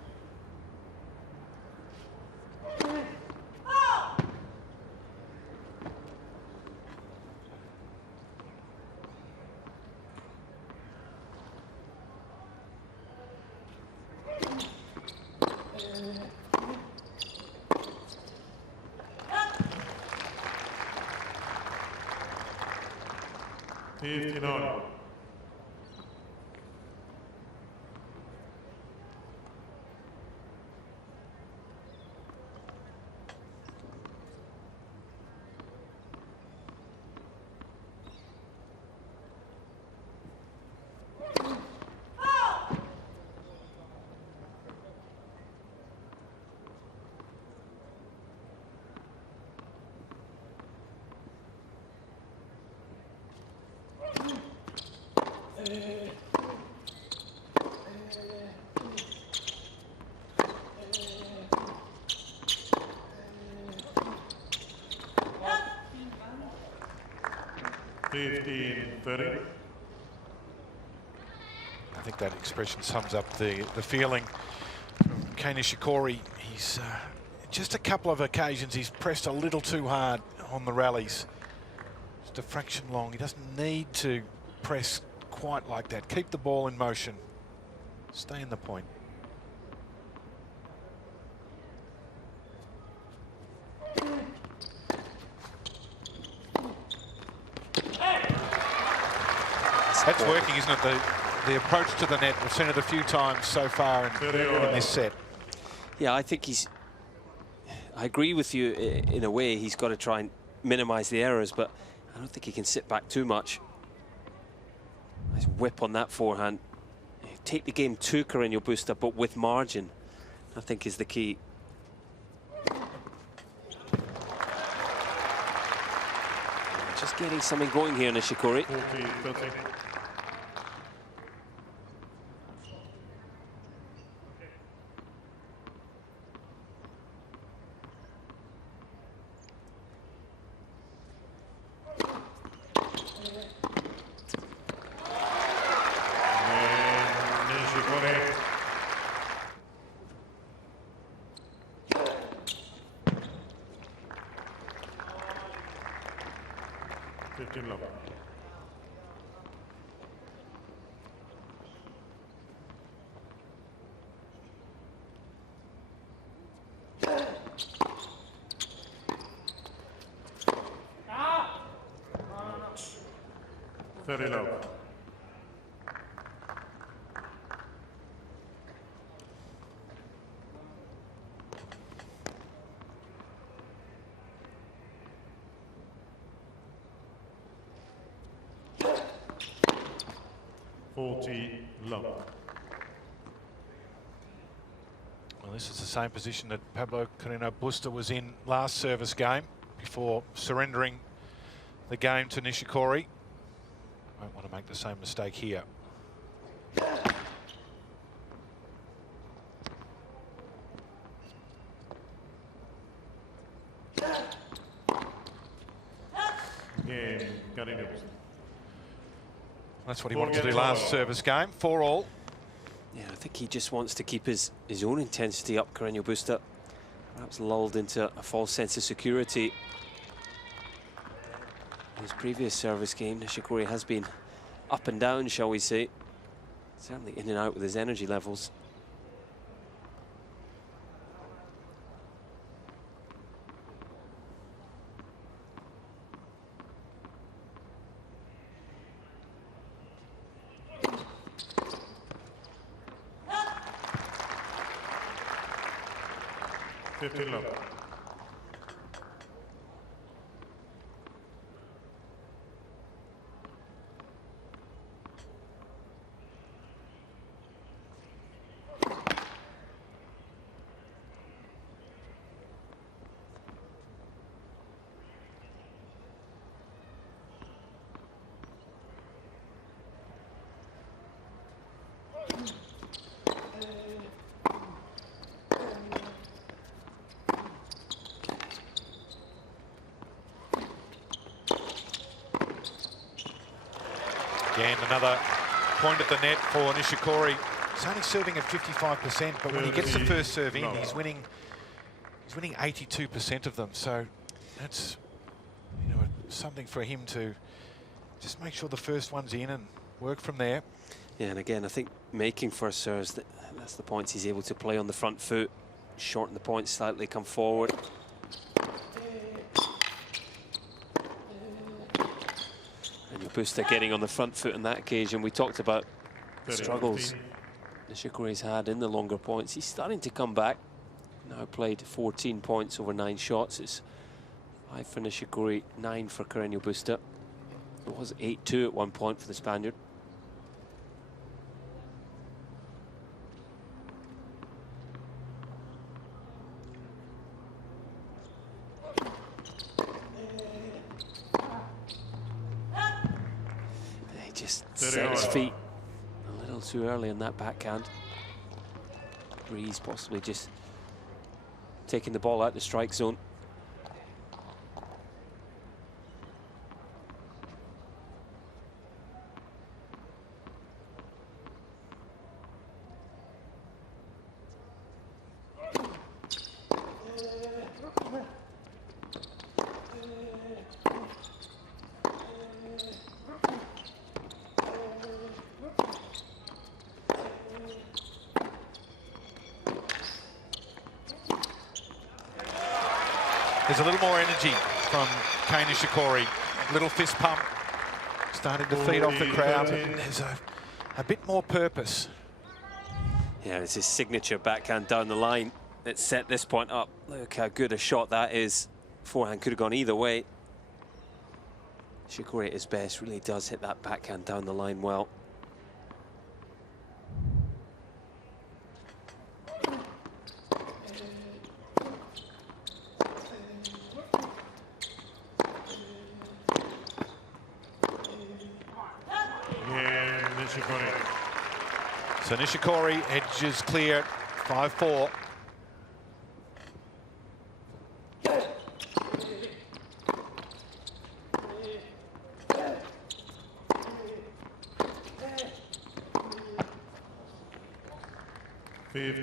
$15-30. I think that expression sums up the feeling from Kei Nishikori. He's just a couple of occasions he's pressed a little too hard on the rallies. Just a fraction long. He doesn't need to press quite like that. Keep the ball in motion. Stay in the point. That's working, isn't it? The approach to the net. We've seen it a few times so far in this set. Yeah, I think I agree with you in a way. He's got to try and minimize the errors, but I don't think he can sit back too much. Nice whip on that forehand. Take the game to Carreno Busta, but with margin, I think is the key. Just getting something going here, Nishikori. 40-30. Nishikori. 15 love. Very low. Low. Well, this is the same position that Pablo Carreno Busta was in last service game before surrendering the game to Nishikori. Won't want to make the same mistake here. Again, Carreno. That's what he wanted to do last service game. 4-all. Yeah, I think he just wants to keep his own intensity up, Carreno Busta. Perhaps lulled into a false sense of security. In his previous service game, Nishikori has been up and down, shall we say. Certainly in and out with his energy levels. Low. Again, another point at the net for Nishikori. He's only serving at 55%, but when he gets the first serve in, he's winning 82% of them. So that's, you know, something for him to just make sure the first one's in and work from there. Yeah, and again, I think making first serves, that's the points he's able to play on the front foot, shorten the points slightly, come forward. Busta getting on the front foot on that occasion. We talked about struggles Nishikori's had in the longer points. He's starting to come back. Now played 14 points over 9 shots. It's 5 for Nishikori, 9 for Carreno Busta. It was 8-2 at one point for the Spaniard. just set his feet a little too early in that backhand. Breeze possibly just taking the ball out the strike zone. There's a little more energy from Kei Nishikori. Little fist pump, starting to feed off the crowd. There's a bit more purpose. Yeah, it's his signature backhand down the line that set this point up. Look how good a shot that is. Forehand could have gone either way. Nishikori at his best really does hit that backhand down the line well. So Nishikori edges clear, 5-4.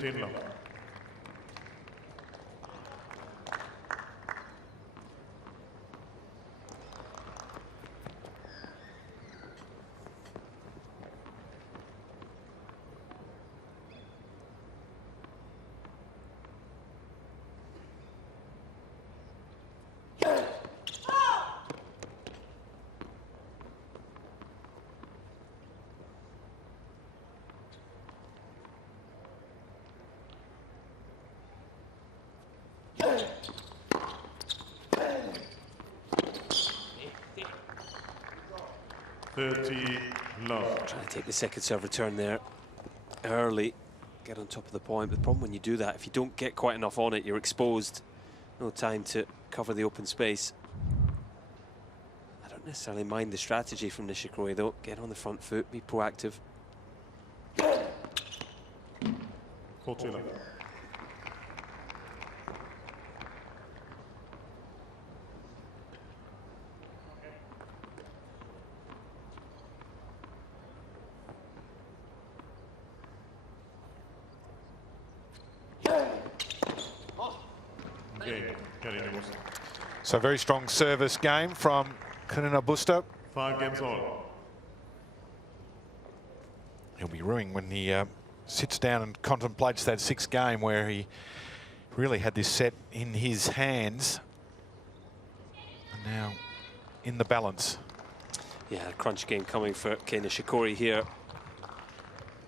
Love. Love. Trying to take the second serve return there early, get on top of the point. But the problem when you do that, if you don't get quite enough on it, you're exposed. No time to cover the open space. I don't necessarily mind the strategy from Nishikori though. Get on the front foot, be proactive. 40-love. So very strong service game from Carreno Busta. 5 games all. He'll be ruining when he sits down and contemplates that 6th game where he really had this set in his hands. And now in the balance. Yeah, a crunch game coming for Kei Nishikori here.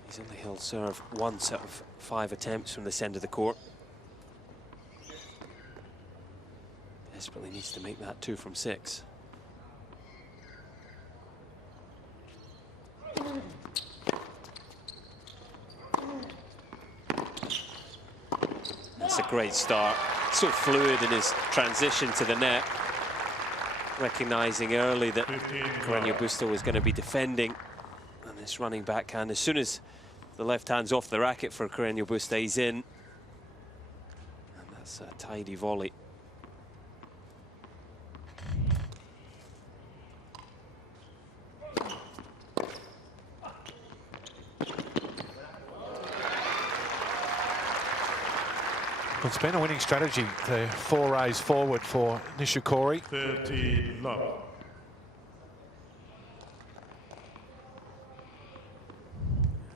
He's only held serve once out of 5 attempts from this end of the court. Desperately needs to make that 2 from 6. That's a great start. So fluid in his transition to the net. Recognizing early that Carreno Busta was going to be defending. And this running backhand, as soon as the left hand's off the racket for Carreno Busta, he's in. And that's a tidy volley. It's been a winning strategy, the 4 rays forward for Nishikori. 30-love.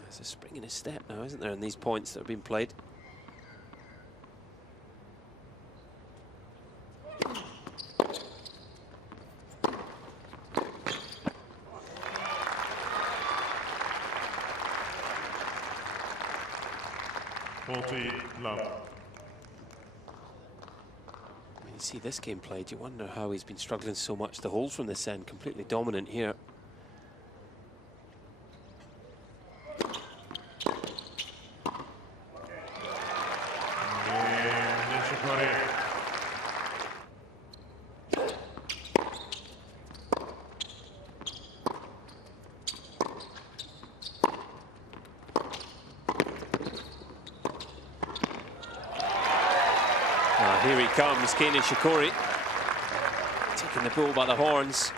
There's a spring in his step now, isn't there, in these points that have been played? Love. When you see this game played, you wonder how he's been struggling so much to hold from this end. Completely dominant here. Here he comes, Kei Nishikori, taking the bull by the horns.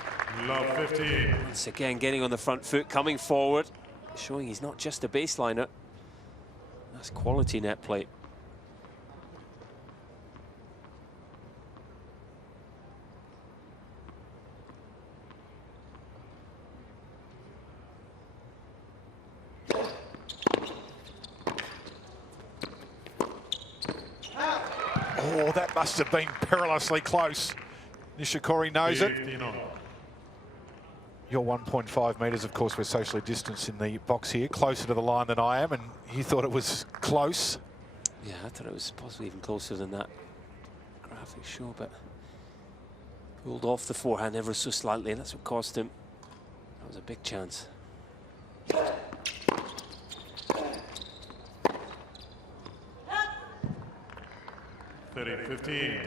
Love 15. Once again, getting on the front foot, coming forward, showing he's not just a baseliner. That's quality net play. Oh, that must have been perilously close. Nishikori knows it. 15 on. You're 1.5 metres, of course, we're socially distanced in the box here, closer to the line than I am, and he thought it was close. Yeah, I thought it was possibly even closer than that graphic show, but pulled off the forehand ever so slightly. That's what cost him. That was a big chance. 15.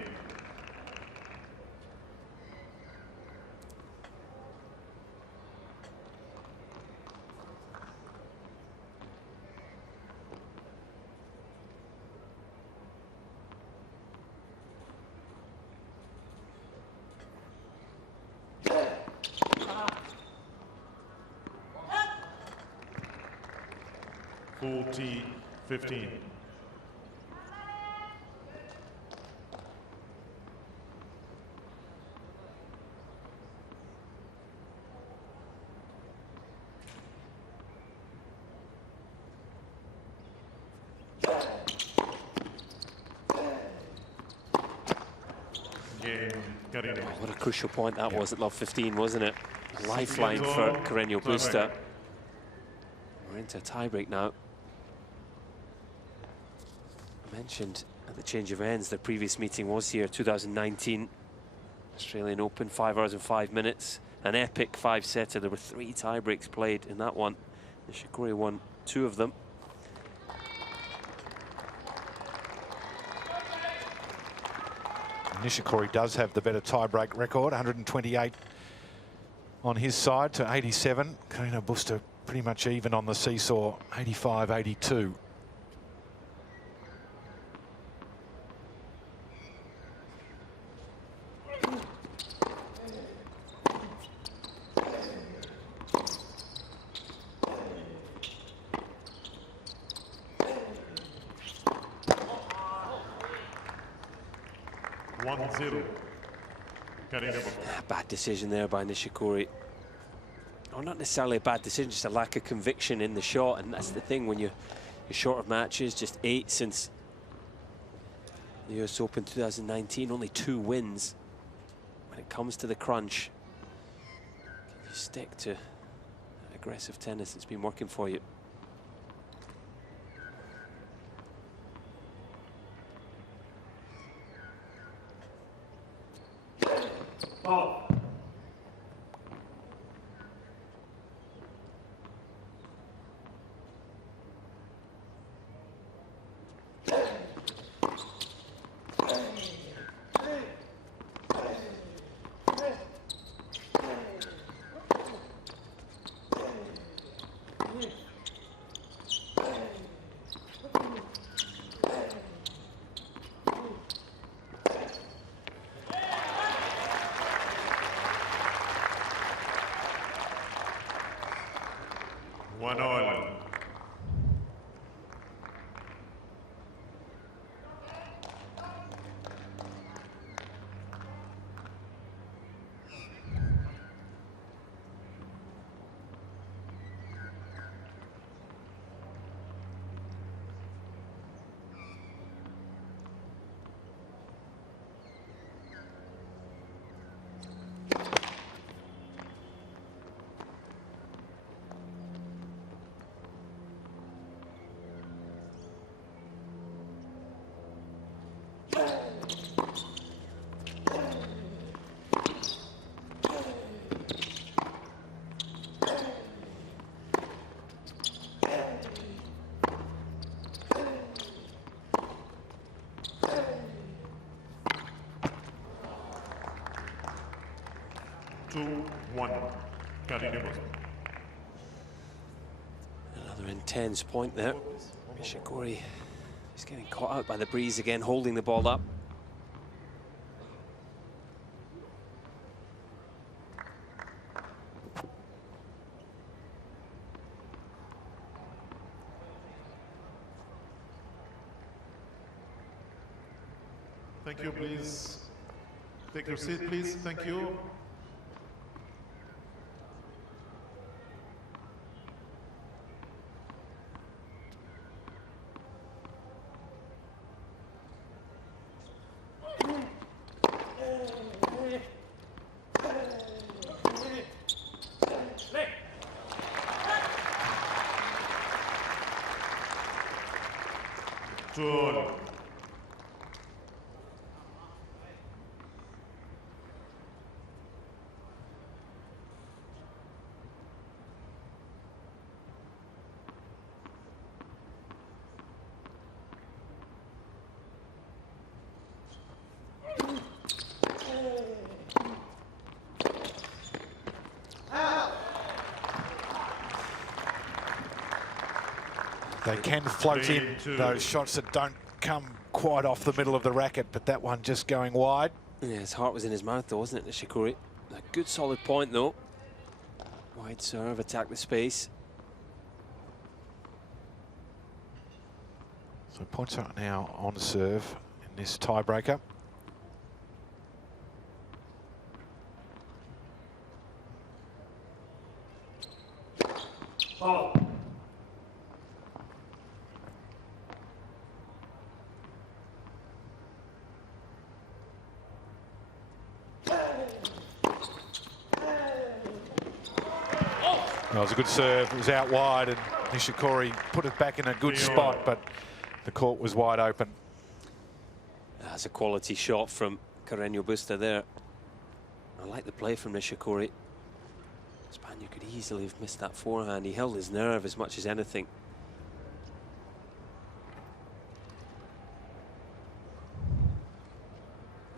Full T 15. What a crucial point that was at love 15, wasn't it? A lifeline for Carreno Busta. We're into a tiebreak now. I mentioned at the change of ends, the previous meeting was here, 2019 Australian Open, 5 hours and 5 minutes. An epic 5-setter. There were 3 tiebreaks played in that one. Nishikori won 2 of them. Nishikori does have the better tie-break record, 128 on his side to 87. Carreno Busta pretty much even on the seesaw, 85-82. Bad decision there by Nishikori. Oh, not necessarily a bad decision, just a lack of conviction in the shot. And that's the thing when you're short of matches, just 8 since the US Open 2019, only 2 wins. When it comes to the crunch, can you stick to aggressive tennis that's been working for you? Oh. Another intense point there. Nishikori is getting caught out by the breeze again, holding the ball up. Thank you, please. Take your seat, please. Thank you. Two. They can float in those shots that don't come quite off the middle of the racket, but that one just going wide. Yeah, his heart was in his mouth though, wasn't it, Nishikori? A good solid point though. Wide serve, attack the space. So points are now on serve in this tiebreaker. Fault. That was a good serve. It was out wide, and Nishikori put it back in a good spot, but the court was wide open. That's a quality shot from Carreno Busta there. I like the play from Nishikori. Spaniard could easily have missed that forehand. He held his nerve as much as anything.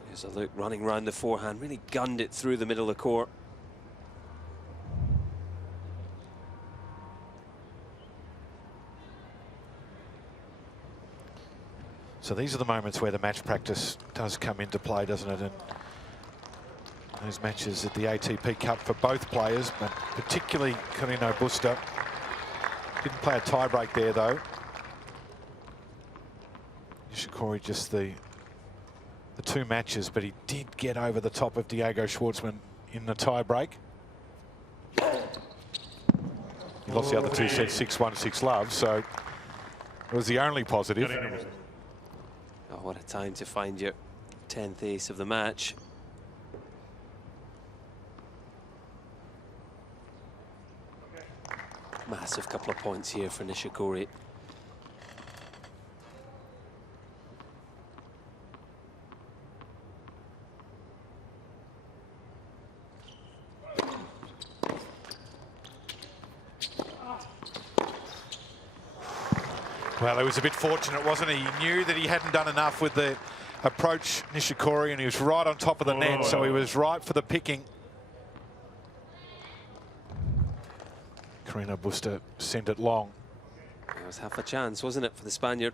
Here's a look, running round the forehand, really gunned it through the middle of the court. So these are the moments where the match practice does come into play, doesn't it? And those matches at the ATP Cup for both players, but particularly Carreno Busta. Didn't play a tiebreak there, though. Nishikori just the two matches, but he did get over the top of Diego Schwartzman in the tiebreak. He lost the other two sets 6-1, 6-love, so it was the only positive. Oh, what a time to find your 10th ace of the match. Massive couple of points here for Nishikori. Well, he was a bit fortunate, wasn't he? He knew that he hadn't done enough with the approach, Nishikori, and he was right on top of the net, so he was right for the picking. Carreno Busta sent it long. It was half a chance, wasn't it, for the Spaniard?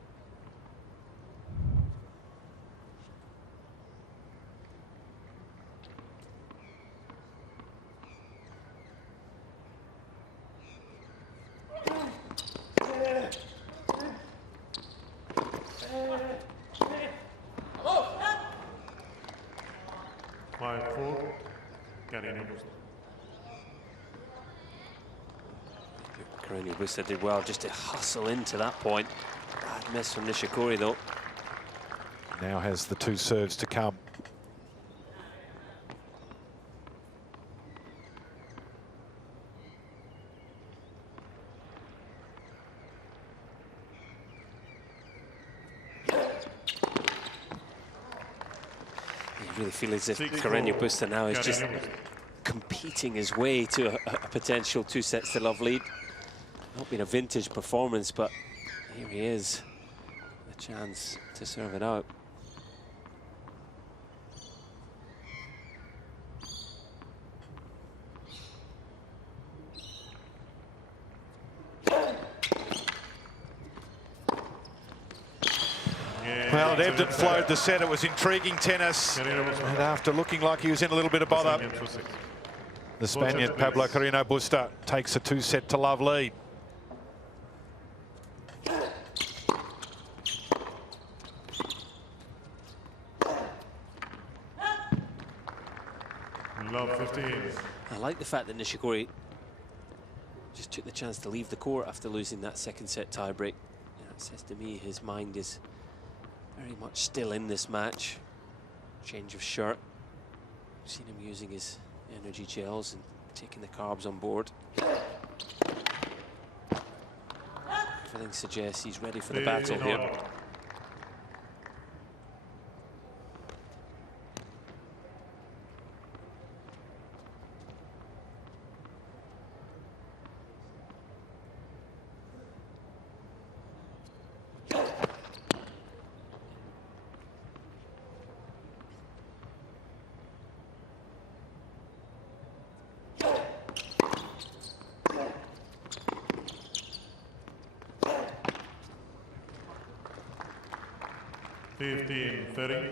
Carreno Busta did well just to hustle into that point. Bad miss from Nishikori though. Now has the two serves to come. You really feel as if Carreno Busta now is just competing his way to a potential 2-sets-to-love lead. Not been a vintage performance, but here he is, a chance to serve it out. Well, it ebbed and flowed the set. It was intriguing tennis. And after looking like he was in a little bit of bother, the Spaniard, Pablo Carreno Busta, takes a 2-set-to-love lead. Love 15. I like the fact that Nishikori just took the chance to leave the court after losing that second set tiebreak. Yeah, it says to me his mind is very much still in this match. Change of shirt. I've seen him using his energy gels and taking the carbs on board. Everything suggests he's ready for the battle here. $15-30.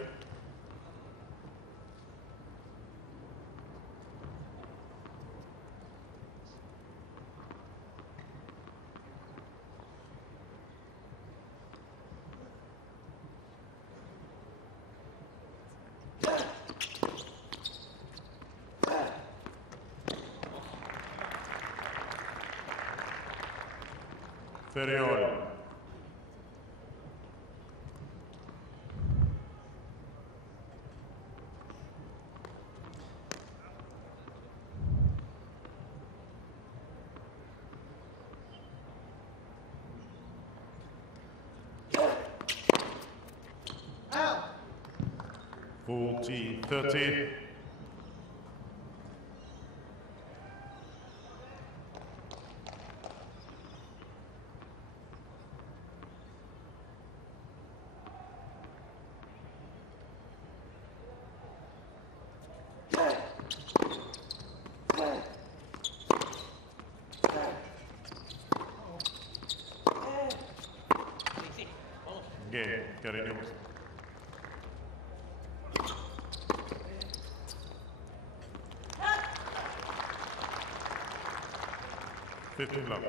Ferriol. Out. 40-30. Game, Carreno Busta. $15 love.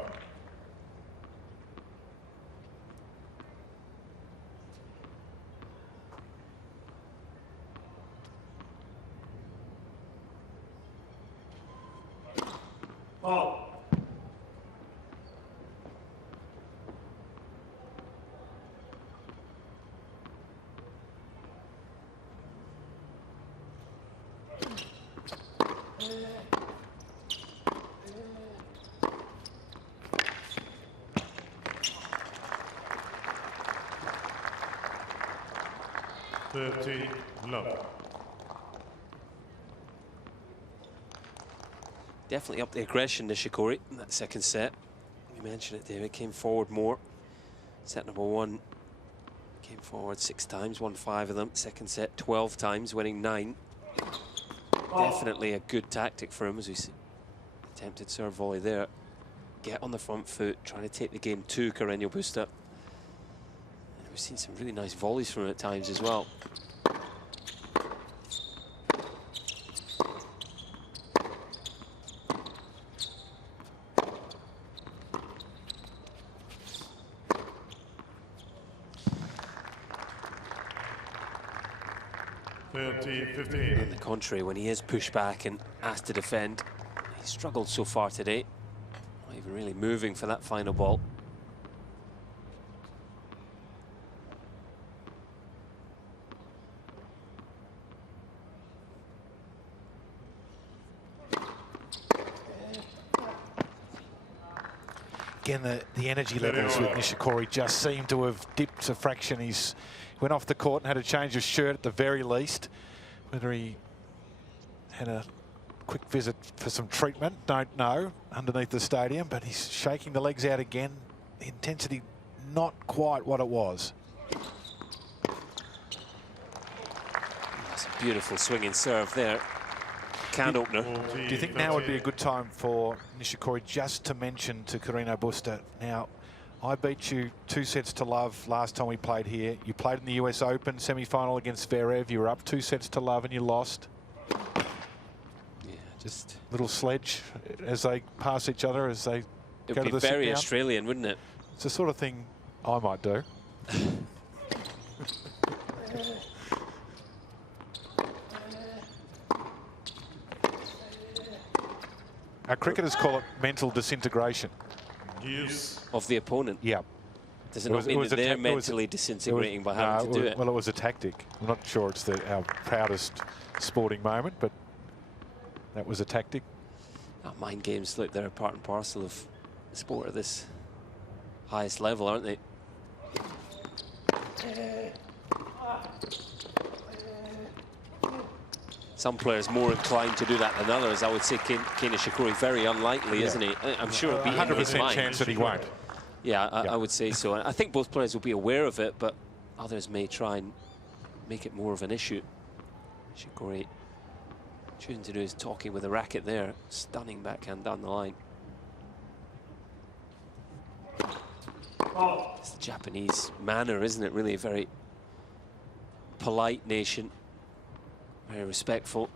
Ball. $30 love. Definitely up the aggression, Nishikori, in that second set. You mentioned it, David, came forward more. Set number one, came forward 6 times, won 5 of them. Second set, 12 times, winning 9. Definitely a good tactic for him, as we see. Attempted serve volley there. Get on the front foot, trying to take the game to Carreno Busta. And we've seen some really nice volleys from him at times as well. On the contrary, when he is pushed back and asked to defend, he's struggled so far today. Not even really moving for that final ball. Again, the energy levels with Nishikori just seem to have dipped a fraction. He's went off the court and had a change of shirt at the very least. Whether he had a quick visit for some treatment, don't know, underneath the stadium, but he's shaking the legs out again. The intensity not quite what it was. That's a beautiful swinging serve there. Can opener. Do you think now would be a good time for Nishikori just to mention to Carreno Busta, now, I beat you 2 sets to love last time we played here. You played in the US Open semi-final against Zverev. You were up 2 sets to love and you lost. Yeah, just little sledge as they pass each other as they go to the sit down. It would be very Australian, wouldn't it? It's the sort of thing I might do. Our cricketers call it mental disintegration. Use Of the opponent. Yeah. Does it not mean that they're mentally disintegrating by having to do it? Well, it was a tactic. I'm not sure it's our proudest sporting moment, but that was a tactic. Mind games, look, they're a part and parcel of sport at this highest level, aren't they? Some players more inclined to do that than others. I would say Kei Nishikori, very unlikely, isn't he? I'm sure it'll be 100% chance that he won't. Yeah, I would say so. And I think both players will be aware of it, but others may try and make it more of an issue. Nishikori choosing to do his talking with a racket there. Stunning backhand down the line. It's the Japanese manner, isn't it? Really a very polite nation. Very respectful.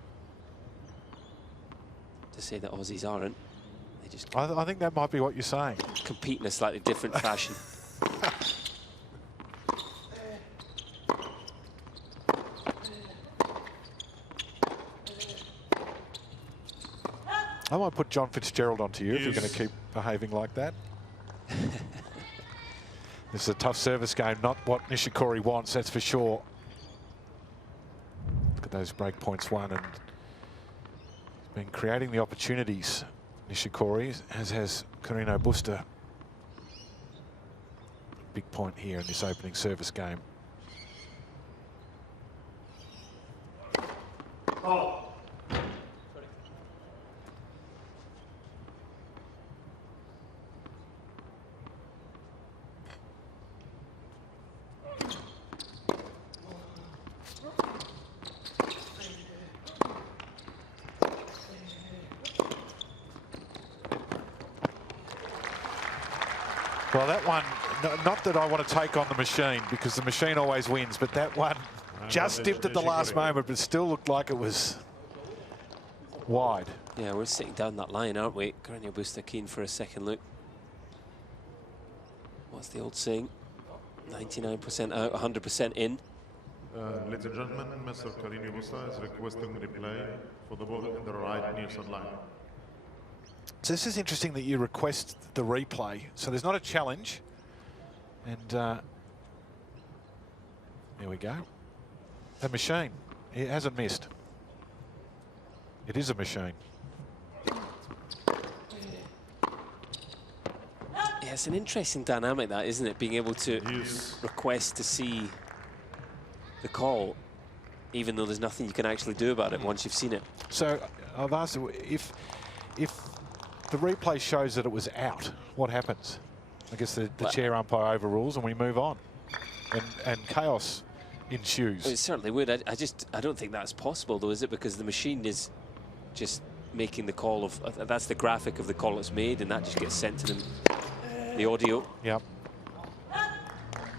To say that Aussies aren't. They just I think that might be what you're saying. compete in a slightly different fashion. I might put John Fitzgerald onto you if you're going to keep behaving like that. This is a tough service game, not what Nishikori wants, that's for sure. Look at those break points won, and he's been creating the opportunities, Nishikori, as has Carreno Busta. Big point here in this opening service game. Well, that one, not that I want to take on the machine, because the machine always wins, but that one just dipped at the last moment, but still looked like it was wide. Yeah, we're sitting down that line, aren't we? Carreno Busta keen for a second look. What's the old saying? 99% out, 100% in. ladies and gentlemen, Mr. Carreno Busta is requesting replay for the ball in the right near sideline. So this is interesting that you request the replay. So there's not a challenge. And there we go. The machine. It hasn't missed. It is a machine. Yeah, it's an interesting dynamic, that, isn't it? Being able to request to see the call, even though there's nothing you can actually do about it once you've seen it. So I've asked, if the replay shows that it was out, what happens? I guess the chair umpire overrules and we move on, and chaos ensues. It certainly would. I don't think that's possible, though, is it? Because the machine is just making the call of, that's the graphic of the call that's made, and that just gets sent to them, the audio. Yep.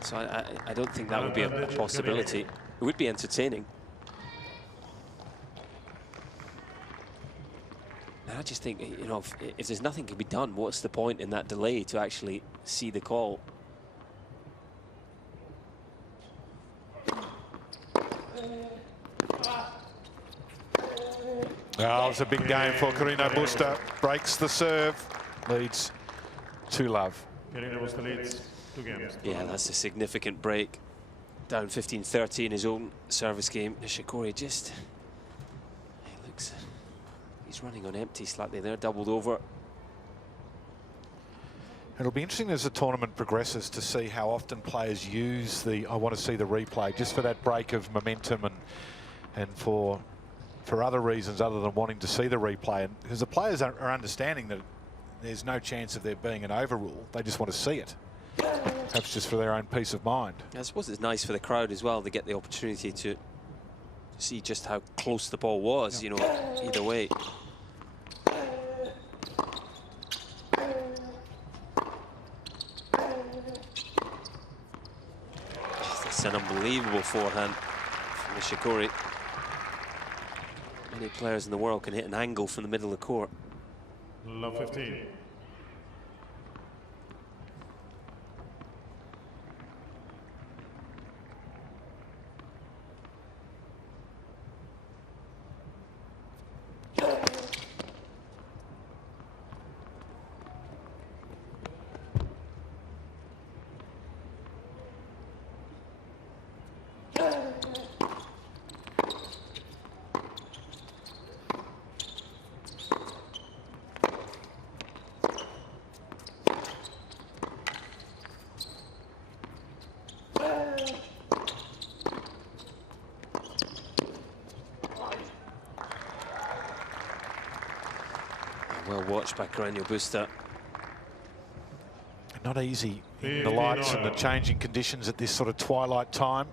So I don't think that would be a possibility. It would be entertaining. And I just think, you know, if there's nothing can be done, what's the point in that delay to actually see the call? Oh, it's a big game for Carreno Busta. Breaks the serve, leads 2-love. Carreno Busta leads 2 games. Yeah, that's a significant break. Down 15-30 in his own service game. Nishikori just, he looks, he's running on empty slightly there, doubled over. It'll be interesting as the tournament progresses to see how often players use the, I want to see the replay, just for that break of momentum and for other reasons other than wanting to see the replay. And because the players are understanding that there's no chance of there being an overrule, they just want to see it. Perhaps just for their own peace of mind. I suppose it's nice for the crowd as well to get the opportunity to see just how close the ball was, you know, either way. That's an unbelievable forehand from Nishikori. Many players in the world can hit an angle from the middle of the court. Love 15. Well watched by Carreno Busta. Not easy in the lights and the changing conditions at this sort of twilight time.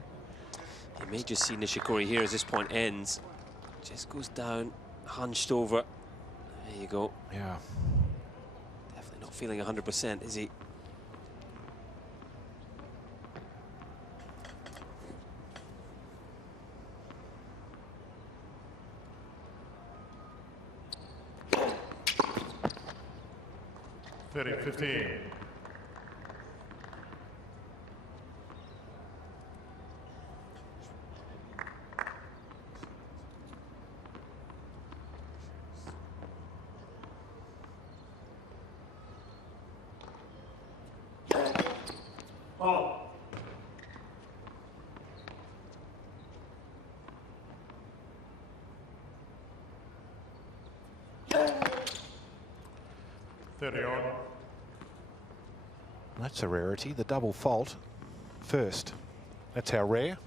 You may just see Nishikori here as this point ends. Just goes down, hunched over. There you go. Yeah. Definitely not feeling 100%, is he? Very 15. Oh. That's a rarity, the double fault first. That's how rare.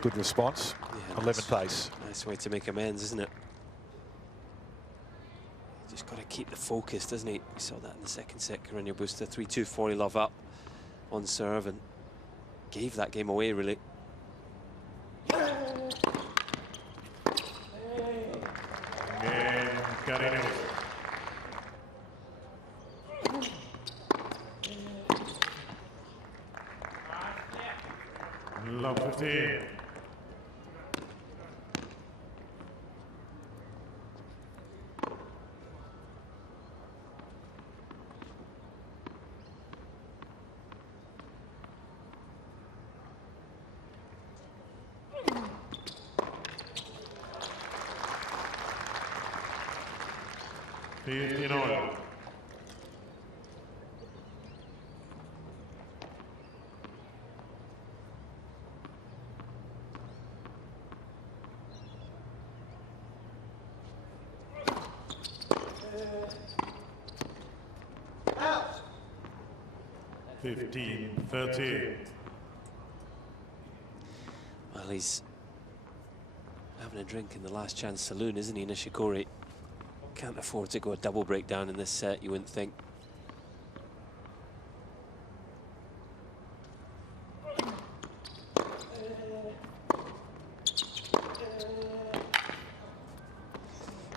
Good response. Yeah, 11th ace. Nice way to make amends, isn't it? Just got to keep the focus, doesn't he? We saw that in the second set. Carreno Busta 3-2, 40 love up on serve and gave that game away, really. Love 15. Out. 15-13. Well, he's having a drink in the last chance saloon, isn't he, Nishikori? Can't afford to go a double breakdown in this set, you wouldn't think.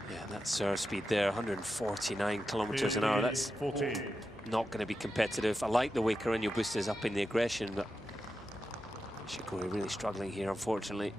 Yeah, that serve speed there, 149 kilometers an hour. That's 14. not going to be competitive. I like the way Carreno Busta is upping the aggression, but Nishikori really struggling here, unfortunately.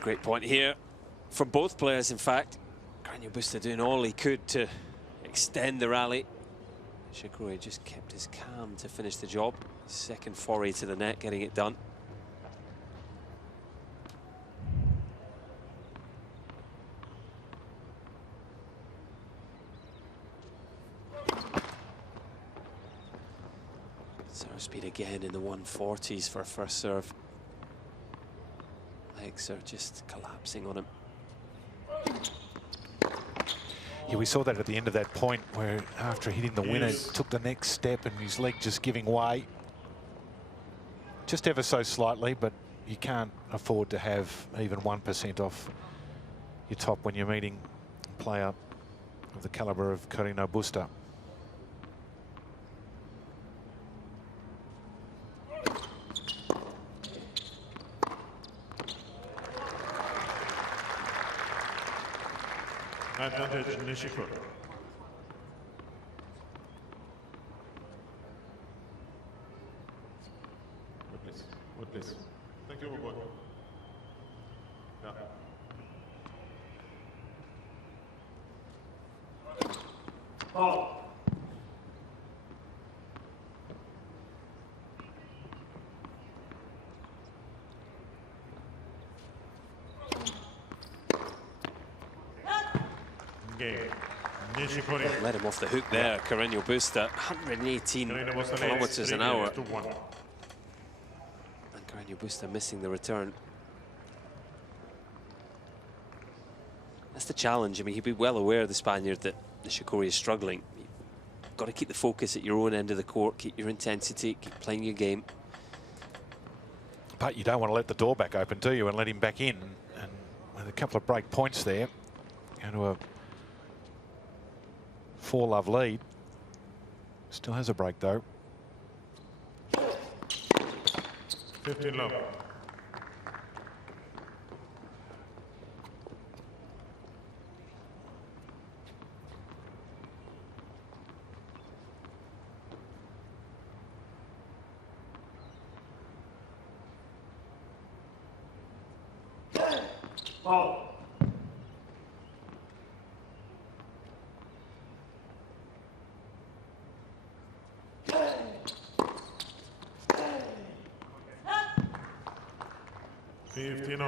Great point here from both players, in fact. Carreno Busta doing all he could to extend the rally. Nishikori just kept his calm to finish the job. Second foray to the net, getting it done. Serve speed again in the 140s for a first serve. Legs are just collapsing on him. Yeah, we saw that at the end of that point where after hitting the winner, took the next step and his leg just giving way. Just ever so slightly, but you can't afford to have even 1% off your top when you're meeting a player of the caliber of Carreno Busta. Advantage Nishikori. Please. Thank you, boy. Yeah. Ball. Game. Nishikori. Let him off the hook there, Carreno Busta, 118 kilometers an hour. And Carreno Busta missing the return. That's the challenge. I mean, he'd be well aware, the Spaniard, that Nishikori is struggling. You've got to keep the focus at your own end of the court, keep your intensity, keep playing your game. But you don't want to let the door back open, do you, and let him back in. And with a couple of break points there, going to a 4-love lead. Still has a break, though. 15 love. Ball. $15.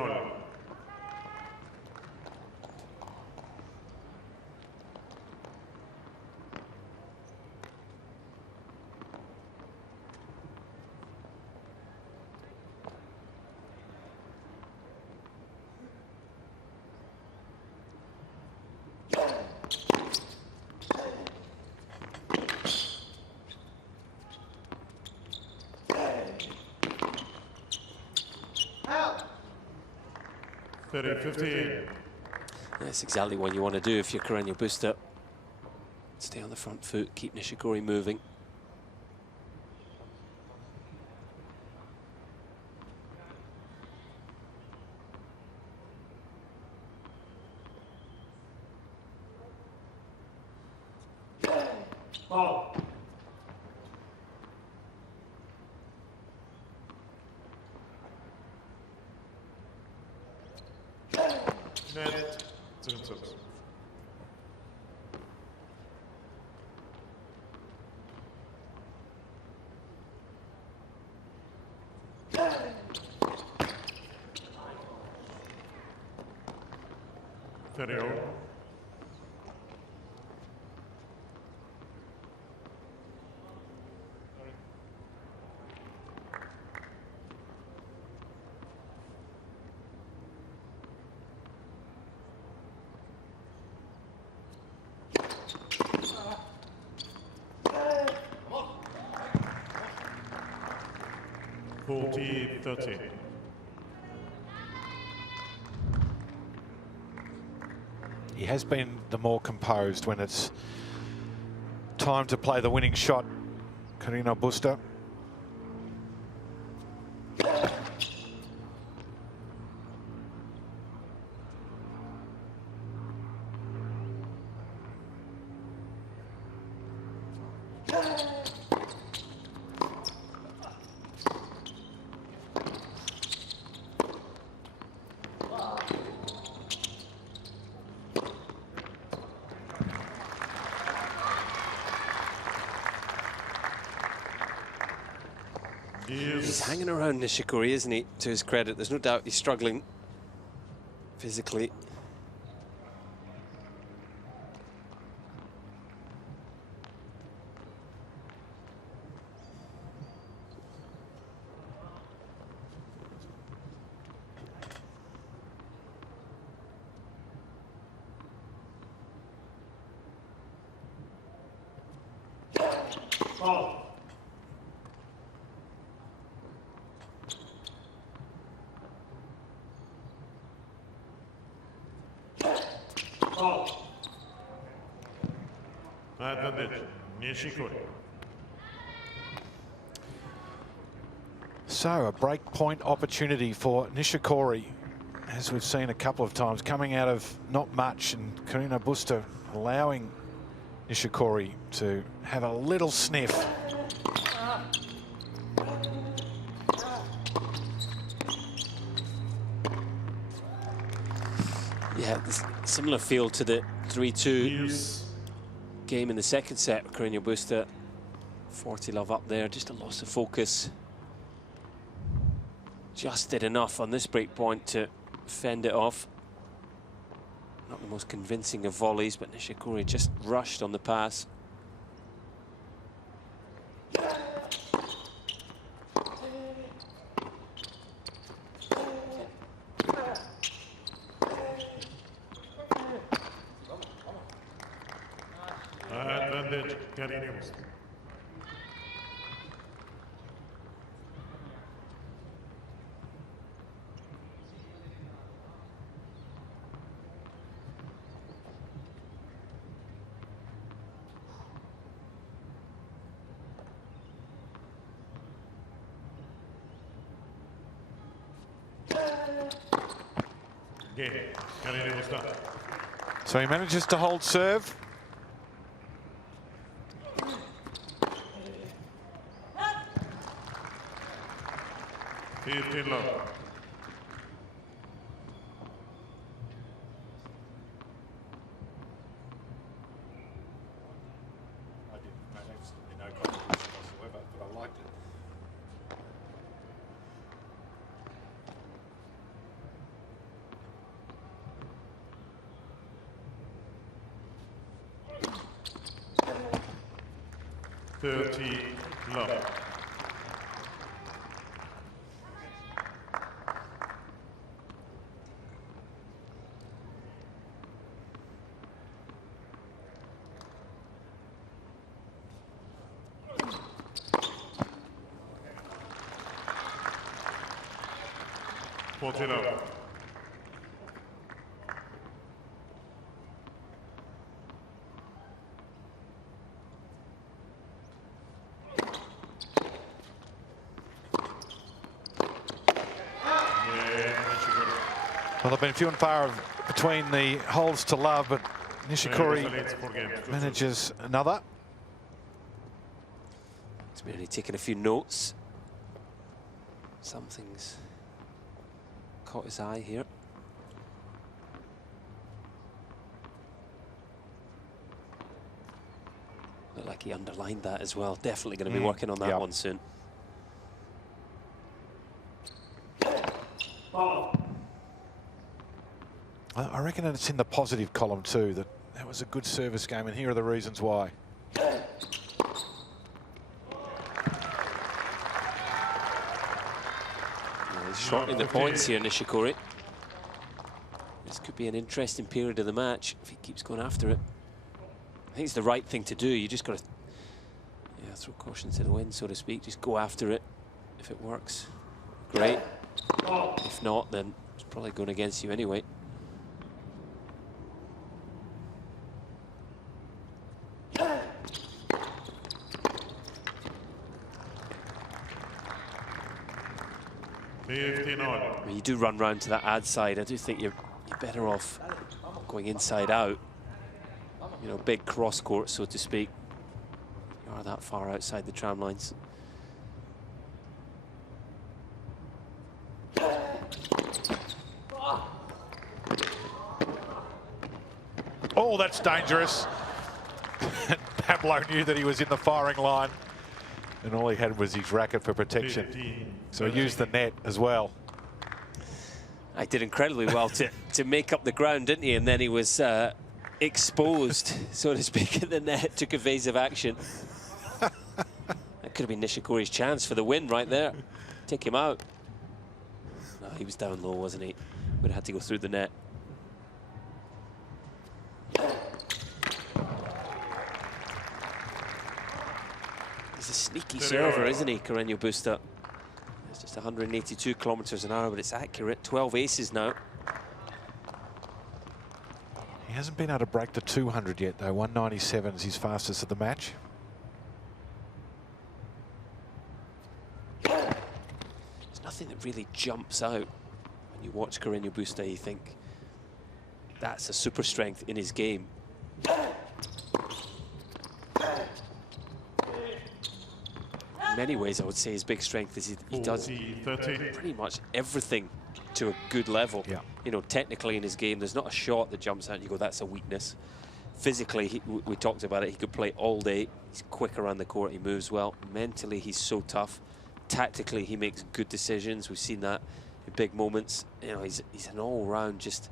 Out. 30-15. That's exactly what you want to do if you're Carreno Busta. Stay on the front foot, keep Nishikori moving. Ball. Net. 6. $30. $40-30. He has been the more composed when it's time to play the winning shot, Carreno Busta. He's hanging around Nishikori, isn't he? To his credit, there's no doubt he's struggling physically. Ball. Ball. Advantage. Nishikori. So a break point opportunity for Nishikori, as we've seen a couple of times, coming out of not much, and Carreno Busta allowing Nishikori to have a little sniff. Yeah, similar feel to the 3-2 Use. game in the second set. Carreno Busta, 40 love up there, just a loss of focus. Just did enough on this break point to fend it off. Not the most convincing of volleys, but Nishikori just rushed on the pass. Advantage, Carreno Busta. Game, Carreno Busta. So he manages to hold serve. Love. I didn't make absolutely no contribution whatsoever, but I liked it. Love. Love. Well, they've been few and far between the holes to love, but Nishikori manages another. He's merely taking a few notes. Something's caught his eye here. Looked like he underlined that as well. Definitely going to be working on that one soon. I reckon it's in the positive column too, that was a good service game, and here are the reasons why. He's shortening the points here, Nishikori. This could be an interesting period of the match if he keeps going after it. I think it's the right thing to do. You just got to throw caution to the wind, so to speak. Just go after it. If it works, great. If not, then it's probably going against you anyway. When you do run round to that ad side, I do think you're better off going inside out. You know, big cross court, so to speak. You are that far outside the tram lines. Oh, that's dangerous. Pablo knew that he was in the firing line, and all he had was his racket for protection. So he used the net as well. I did incredibly well to make up the ground, didn't he? And then he was exposed, so to speak, at the net, took evasive action. That could have been Nishikori's chance for the win right there. Take him out. No, he was down low, wasn't he? Would have had to go through the net. He's a sneaky server, isn't he, Carreno Busta? It's just 182 kilometers an hour, but it's accurate. 12 aces now. He hasn't been able to break the 200 yet, though. 197 is his fastest of the match. There's nothing that really jumps out when you watch Carreno Busta. You think that's a super strength in his game. In many ways, I would say his big strength is he does pretty much everything to a good level. Yeah. You know, technically in his game, there's not a shot that jumps out and you go, that's a weakness. Physically, we talked about it, he could play all day. He's quick around the court, he moves well. Mentally, he's so tough. Tactically, he makes good decisions. We've seen that in big moments. You know, he's an all-round, just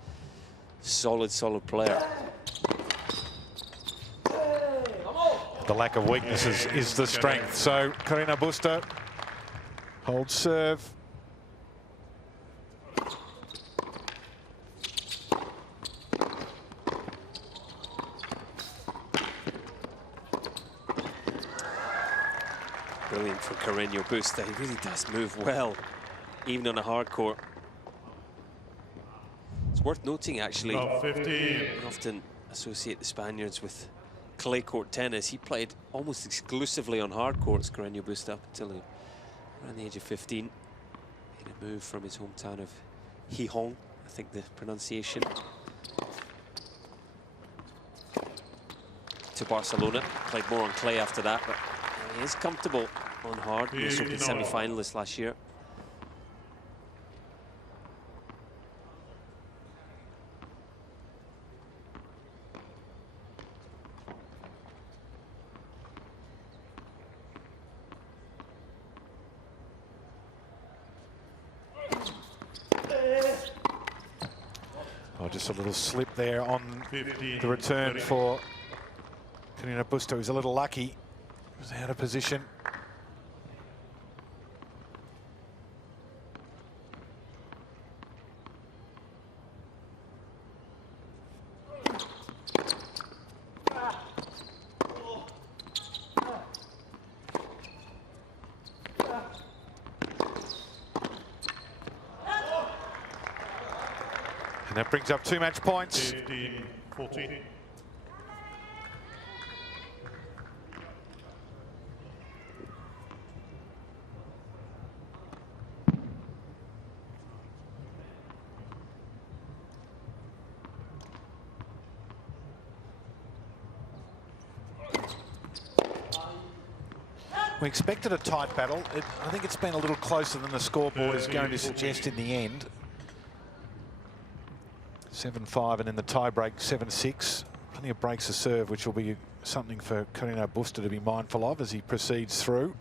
solid player. The lack of weaknesses is the strength. So Carreno Busta holds serve. Brilliant for Carreno Busta. He really does move well, even on a hard court. It's worth noting, actually, we often associate the Spaniards with clay court tennis. He played almost exclusively on hard courts, Carreno Busta, up until around the age of 15. Made a move from his hometown of Gijón, I think the pronunciation, to Barcelona. Played more on clay after that, but he is comfortable on hard. He was Open semi-finalist last year. Oh, just a little slip there on the return for Carreno Busta. He was a little lucky. He was out of position. And that brings up 2 match points. 15-14. We expected a tight battle. I think it's been a little closer than the scoreboard is going to suggest in the end. 7-5, and in the tie break, 7-6. Plenty of breaks to serve, which will be something for Carreno Busta to be mindful of as he proceeds through.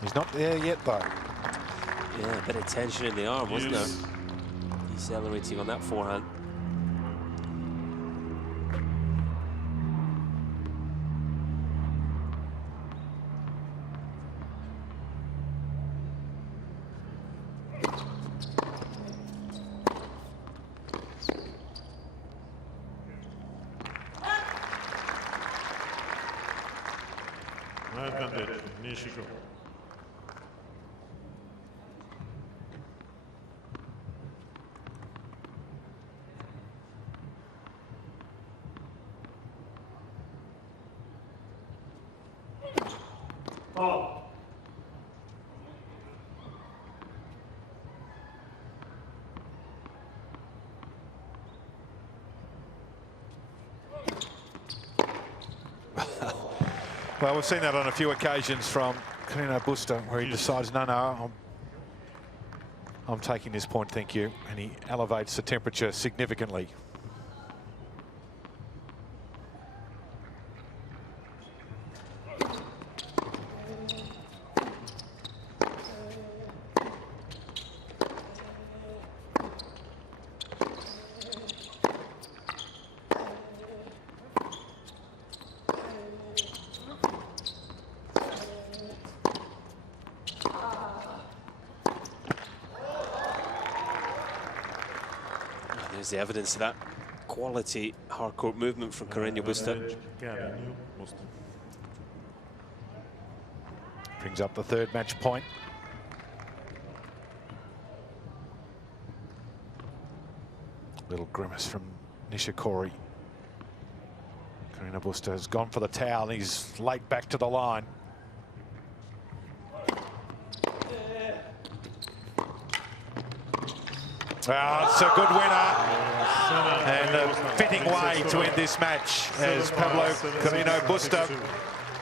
He's not there yet, though. Yeah, a bit of tension in the arm, wasn't there? Decelerating on that forehand. Nishikori. Well, we've seen that on a few occasions from Carreno Busta, where he decides, no, I'm taking this point, thank you. And he elevates the temperature significantly. There's the evidence of that quality hardcourt movement from Carreno Busta. Brings up the 3rd match point. Little grimace from Nishikori. Carreno Busta has gone for the towel. He's late back to the line. Oh, it's a good winner. And a fitting way to end this match as Pablo Carreno Busta,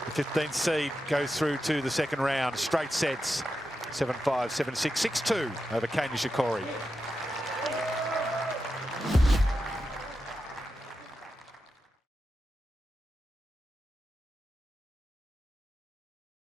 the 15th seed, goes through to the second round. Straight sets, 7-5, 7-6, 6-2 over Kei Nishikori.